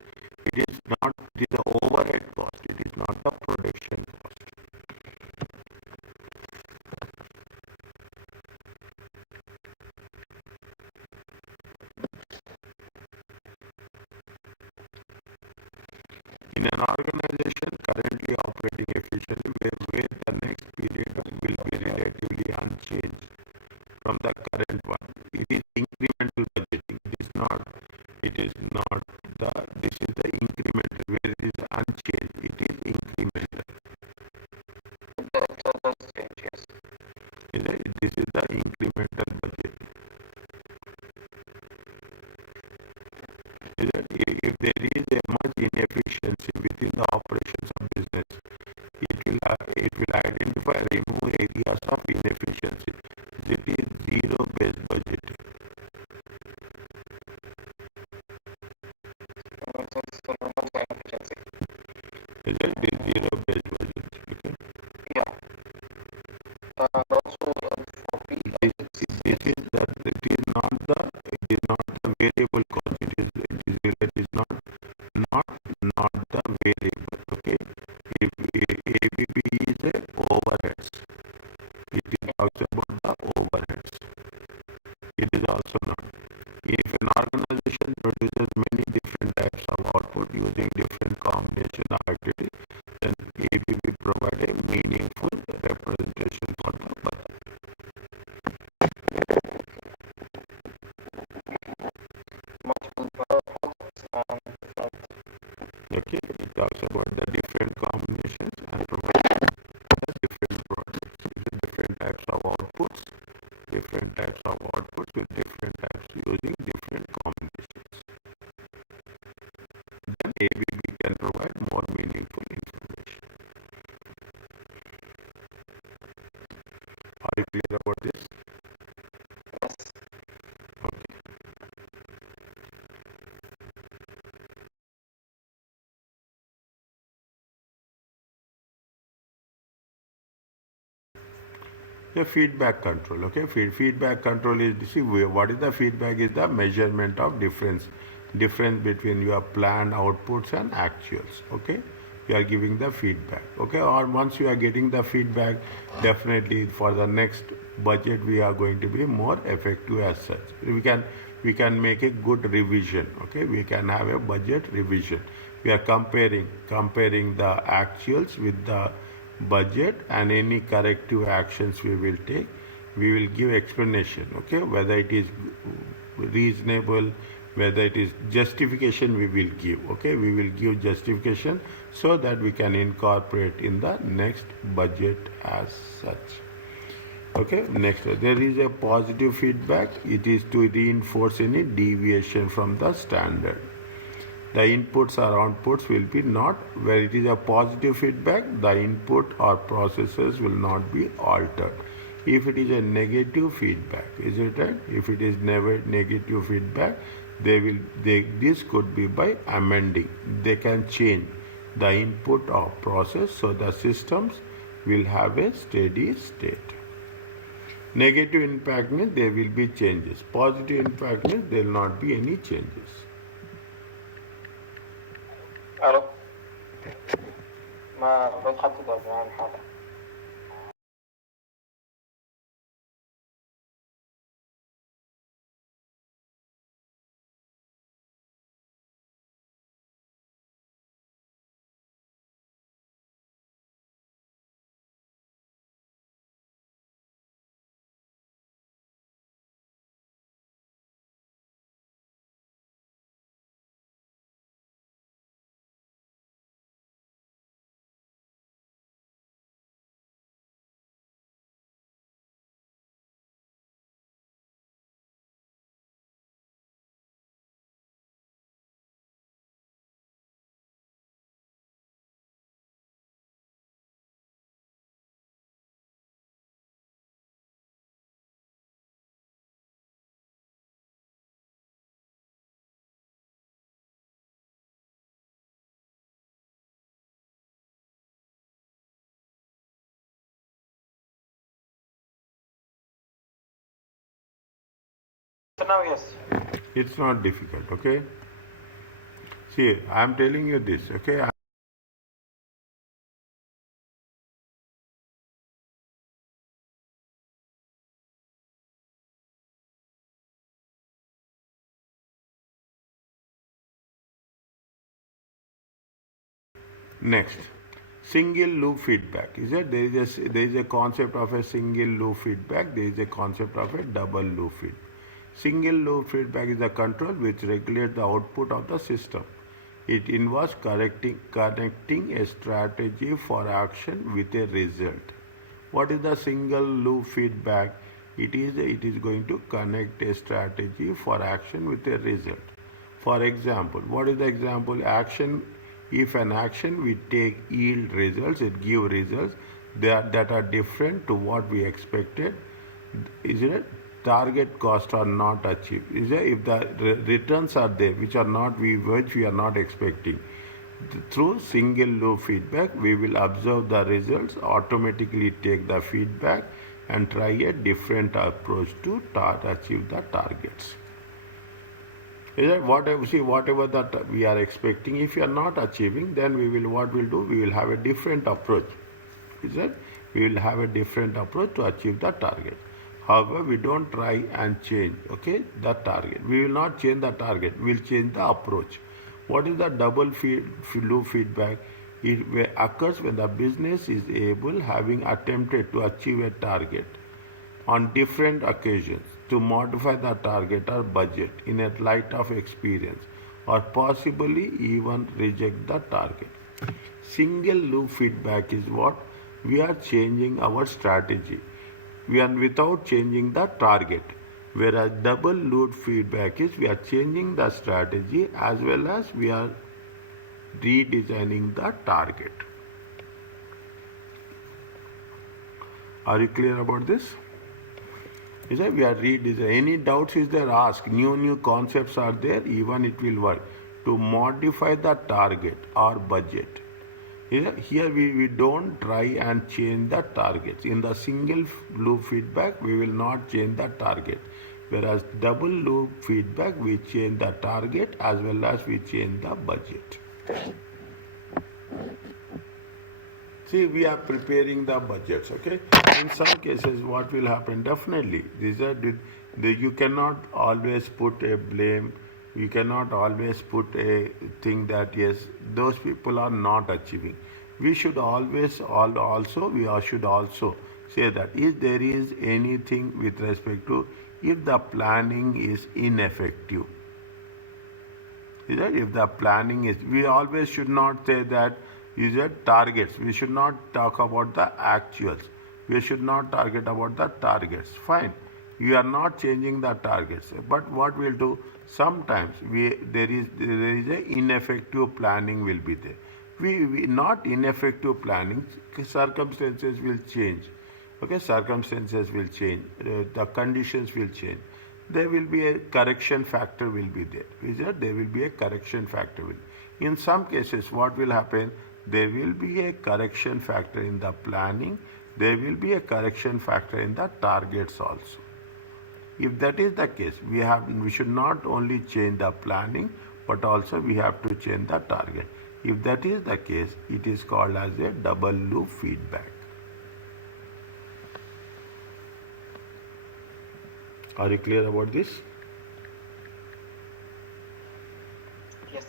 It is the overhead cost, it is not the production cost. In an organization currently operating efficiently, where the next period will be relatively unchanged from the current one. It is incremental budgeting. This is the incremental where it is unchanged. It is incremental. Yes. This is the incremental budgeting. If there is a much inefficiency within the operations of business, it will identify and remove areas of inefficiency. It is zero-based budgeting. It is zero-based budgeting. Okay. Yeah. Also, it is not the variable cost. It is not the variable. Okay. If ABB is a overheads, it talks about the overheads. It is also not. If an organization produces many different types of output using different combination of activity, then ABB provide a meaningful representation for the budget. Okay, it talks about the different combinations and provide the different projects using different types of outputs with different types using different combinations. Then ABB can provide more meaningful information. Are you clear about this? The feedback control. Okay, feedback control is, see, what is the feedback? Is the measurement of difference between your planned outputs and actuals. Okay, you are giving the feedback. Okay, or once you are getting the feedback, definitely for the next budget we are going to be more effective as such. We can make a good revision. Okay, we can have a budget revision. We are comparing the actuals with the budget, and any corrective actions we will take, we will give explanation. Okay, whether it is reasonable, whether it is justification, we will give. Okay, we will give justification so that we can incorporate in the next budget as such. Okay, next, there is a positive feedback. It is to reinforce any deviation from the standard. The inputs or outputs will be not, where it is a positive feedback, the input or processes will not be altered. If it is a negative feedback, is it right? If it is never negative feedback, this could be by amending. They can change the input or process so the systems will have a steady state. Negative impact means there will be changes. Positive impact means there will not be any changes. ألو ما بتحدد عن حالة. So now, yes. It's not difficult. Okay, see, I am telling you this. Okay, next, single loop feedback. Is that there is a concept of a single loop feedback. There is a concept of a double loop feedback. Single loop feedback is a control which regulates the output of the system. It involves connecting a strategy for action with a result. What is the single loop feedback? It is going to connect a strategy for action with a result. For example, what is the example? Action. If an action we take yield results, it give results that are different to what we expected. Is it? Target cost are not achieved. Is it? If the returns are there which we are not expecting, through single loop feedback, we will observe the results, automatically take the feedback, and try a different approach to achieve the targets. Is that whatever that we are expecting, if we are not achieving, then what we'll do, we will have a different approach. Is that we will have a different approach to achieve the target. However, we don't try and change, okay, the target. We will not change the target. We will change the approach. What is the double loop feedback? It occurs when the business is able, having attempted to achieve a target on different occasions, to modify the target or budget in a light of experience, or possibly even reject the target. Single loop feedback is what? We are changing our strategy. We are without changing the target. Whereas double loop feedback is we are changing the strategy as well as we are redesigning the target. Are you clear about this? Is that we are redesigning. Any doubts is there? Ask. New concepts are there. Even it will work to modify the target or budget. Here we don't try and change the targets. In the single loop feedback, we will not change the target. Whereas double loop feedback, we change the target as well as we change the budget. See, we are preparing the budgets, okay? In some cases, what will happen? Definitely, you cannot always put a blame, you cannot always put a thing that, yes, those people are not achieving. We should always, should also say that if there is anything with respect to, if the planning is ineffective, is that if the planning is, we always should not say that is it targets. We should not talk about the actuals. We should not target about the targets. Fine. You are not changing the targets. But what we'll do, sometimes there is a ineffective planning will be there. We not ineffective planning, circumstances will change. Okay, circumstances will change, the conditions will change. There will be a correction factor will be there. Is that there will be a correction factor. In some cases, what will happen? There will be a correction factor in the planning. There will be a correction factor in the targets also. If that is the case, we should not only change the planning, but also we have to change the target. If that is the case, it is called as a double loop feedback. Are you clear about this? Yes.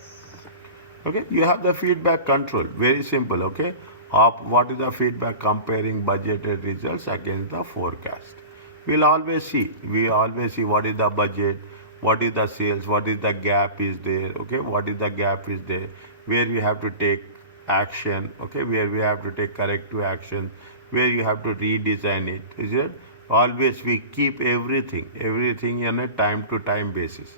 Okay, you have the feedback control. Very simple, okay? What is the feedback? Comparing budgeted results against the forecast. We always see what is the budget, what is the sales, what is the gap is there, okay? What is the gap is there, where we have to take action, okay? Where we have to take corrective action, where you have to redesign it, is it? Always we keep everything on a time to time basis.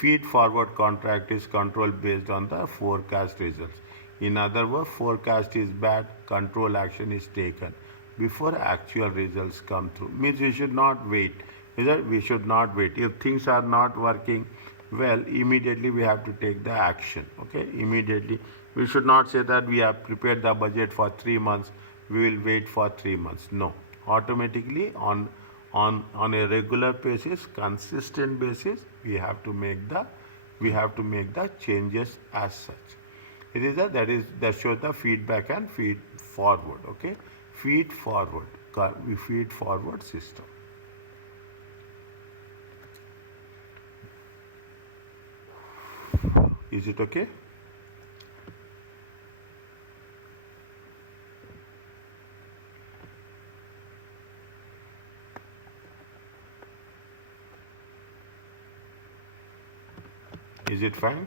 Feed forward contract is controlled based on the forecast results. In other words, forecast is bad, control action is taken before actual results come through. Means we should not wait. Is that we should not wait. If things are not working well, immediately we have to take the action. Okay, immediately. We should not say that we have prepared the budget for 3 months. We will wait for 3 months. No, automatically on a regular basis, consistent basis, we have to make the changes as such. It is that shows the feedback and feed forward. Okay, feed forward. We feed forward system. Is it okay? Is it fine?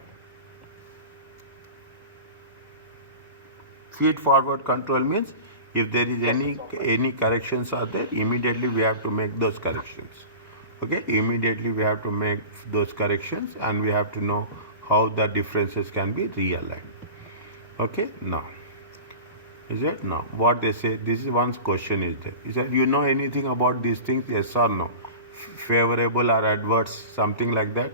Feed forward control means if there is any corrections are there, immediately we have to make those corrections. Okay, immediately we have to make those corrections and we have to know how the differences can be realigned. Okay, now is it now what they say? This is one question is there. Is that you know anything about these things? Yes or no? Favorable or adverse, something like that.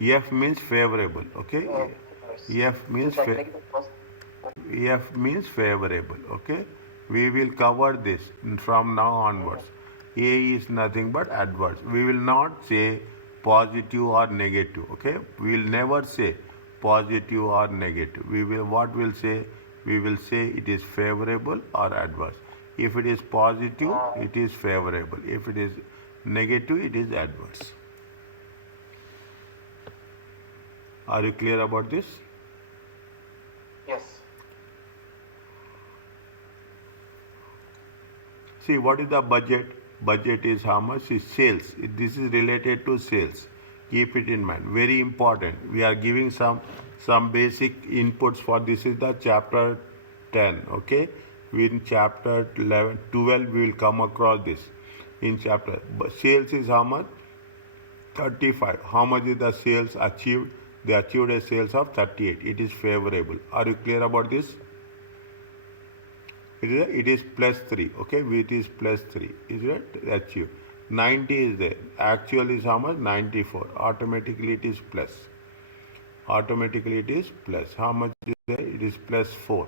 F means favorable, okay? F means favorable, okay? We will cover this from now onwards. A is nothing but adverse. We will not say positive or negative, okay? We will never say positive or negative. We will say it is favorable or adverse. If it is positive, it is favorable. If it is negative, it is adverse. Are you clear about this? Yes. See, what is the budget? Budget is how much is sales. This is related to sales. Keep it in mind. Very important. We are giving some basic inputs for this is the chapter 10. Okay. In chapter 11, 12 we will come across this. In chapter sales is how much? 35. How much is the sales achieved? They achieved a sales of 38. It is favorable. Are you clear about this? It is plus 3. Okay, it is plus 3. Is it achieved? 90 is there. Actual is how much? 94. Automatically it is plus. Automatically it is plus. How much is there? It is plus 4.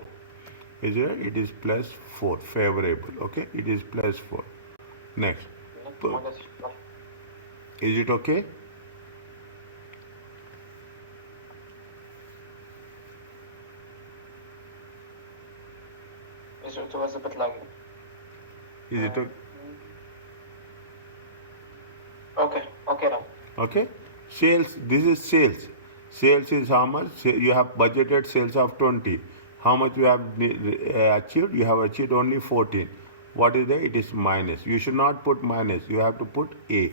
Is it? It is plus 4. Favorable. Okay. It is plus 4. Next. Is it okay? It was a bit laggy. Is it okay? Okay now. Okay. Sales. This is sales. Sales is how much? You have budgeted sales of 20. How much you have achieved? You have achieved only 14. What is there? It is minus. You should not put minus. You have to put A.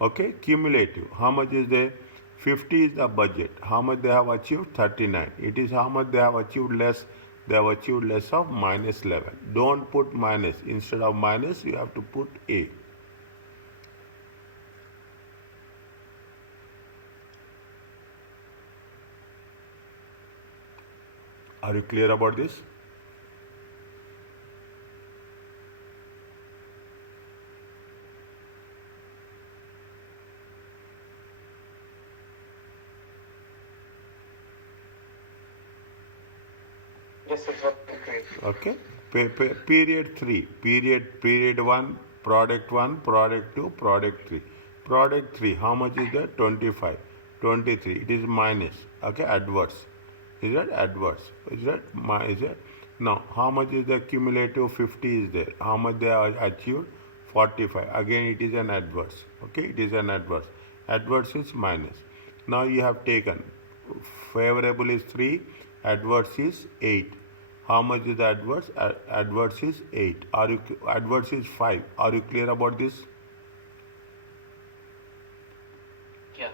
Okay. Cumulative. How much is there? 50 is the budget. How much they have achieved? 39. It is how much they have achieved less. They have achieved less of minus 11. Don't put minus. Instead of minus, you have to put A. Are you clear about this? Yes, it's very great. Okay. Period 3. Period 1, product 1, product 2, product 3. Product 3, how much is that? 25. 23. It is minus. Okay, adverse. Is that adverse? Is that is it? Now, how much is the cumulative? 50 is there. How much they have achieved? 45. Again, it is an adverse. Okay, it is an adverse. Adverse is minus. Now you have taken favorable is 3, adverse is 8. How much is the adverse? Adverse is 8. Adverse is 5. Are you clear about this? Yeah.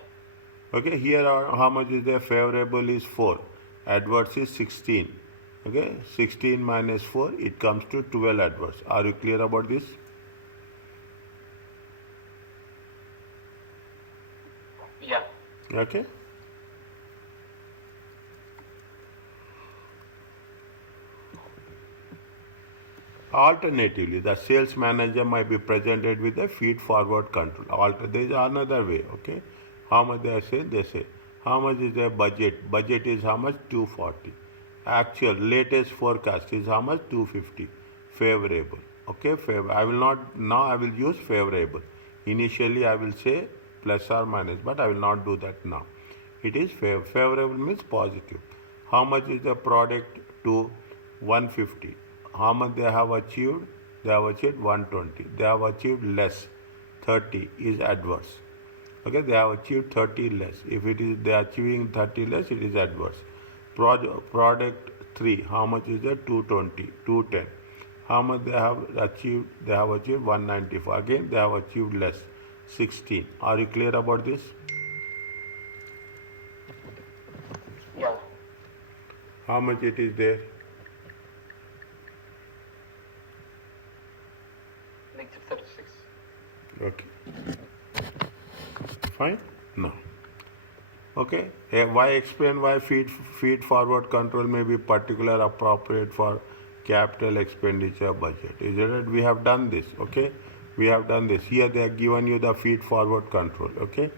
Okay, here how much is there? Favorable is 4. Adverse is 16. Okay, 16 minus 4, it comes to 12 adverse. Are you clear about this? Yeah. Okay. Alternatively, the sales manager might be presented with a feed forward control. There is another way, okay? How much they say? They say, how much is their budget? Budget is how much? 240. Actual latest forecast is how much? 250. Favorable. Okay, I will not, now I will use favorable. Initially I will say plus or minus, but I will not do that now. It is favorable means positive. How much is the product to 150? How much they have achieved? They have achieved 120. They have achieved less. 30 is adverse. Okay, they have achieved 30 less. If it is they are achieving 30 less, it is adverse. Product 3, how much is that? 220, 210. How much they have achieved? They have achieved 194. Again, they have achieved less. 16. Are you clear about this? Yeah. How much it is there? Negative 36. Okay. Fine? No. Okay. Why explain why feed forward control may be particular appropriate for capital expenditure budget? Is it that we have done this? Okay. We have done this. Here they have given you the feed forward control. Okay.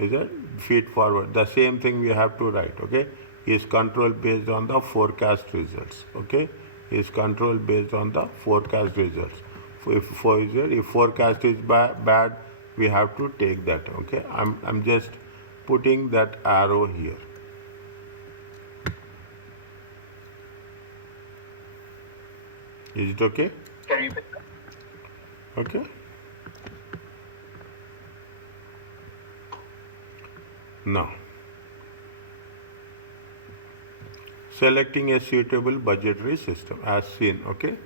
Is it feed forward? The same thing we have to write. Okay. Is control based on the forecast results. Okay. Is control based on the forecast results. If forecast is bad, we have to take that. Okay. I'm just putting that arrow here. Is it okay? Can you pick that? Okay. Now, selecting a suitable budgetary system as seen. Okay.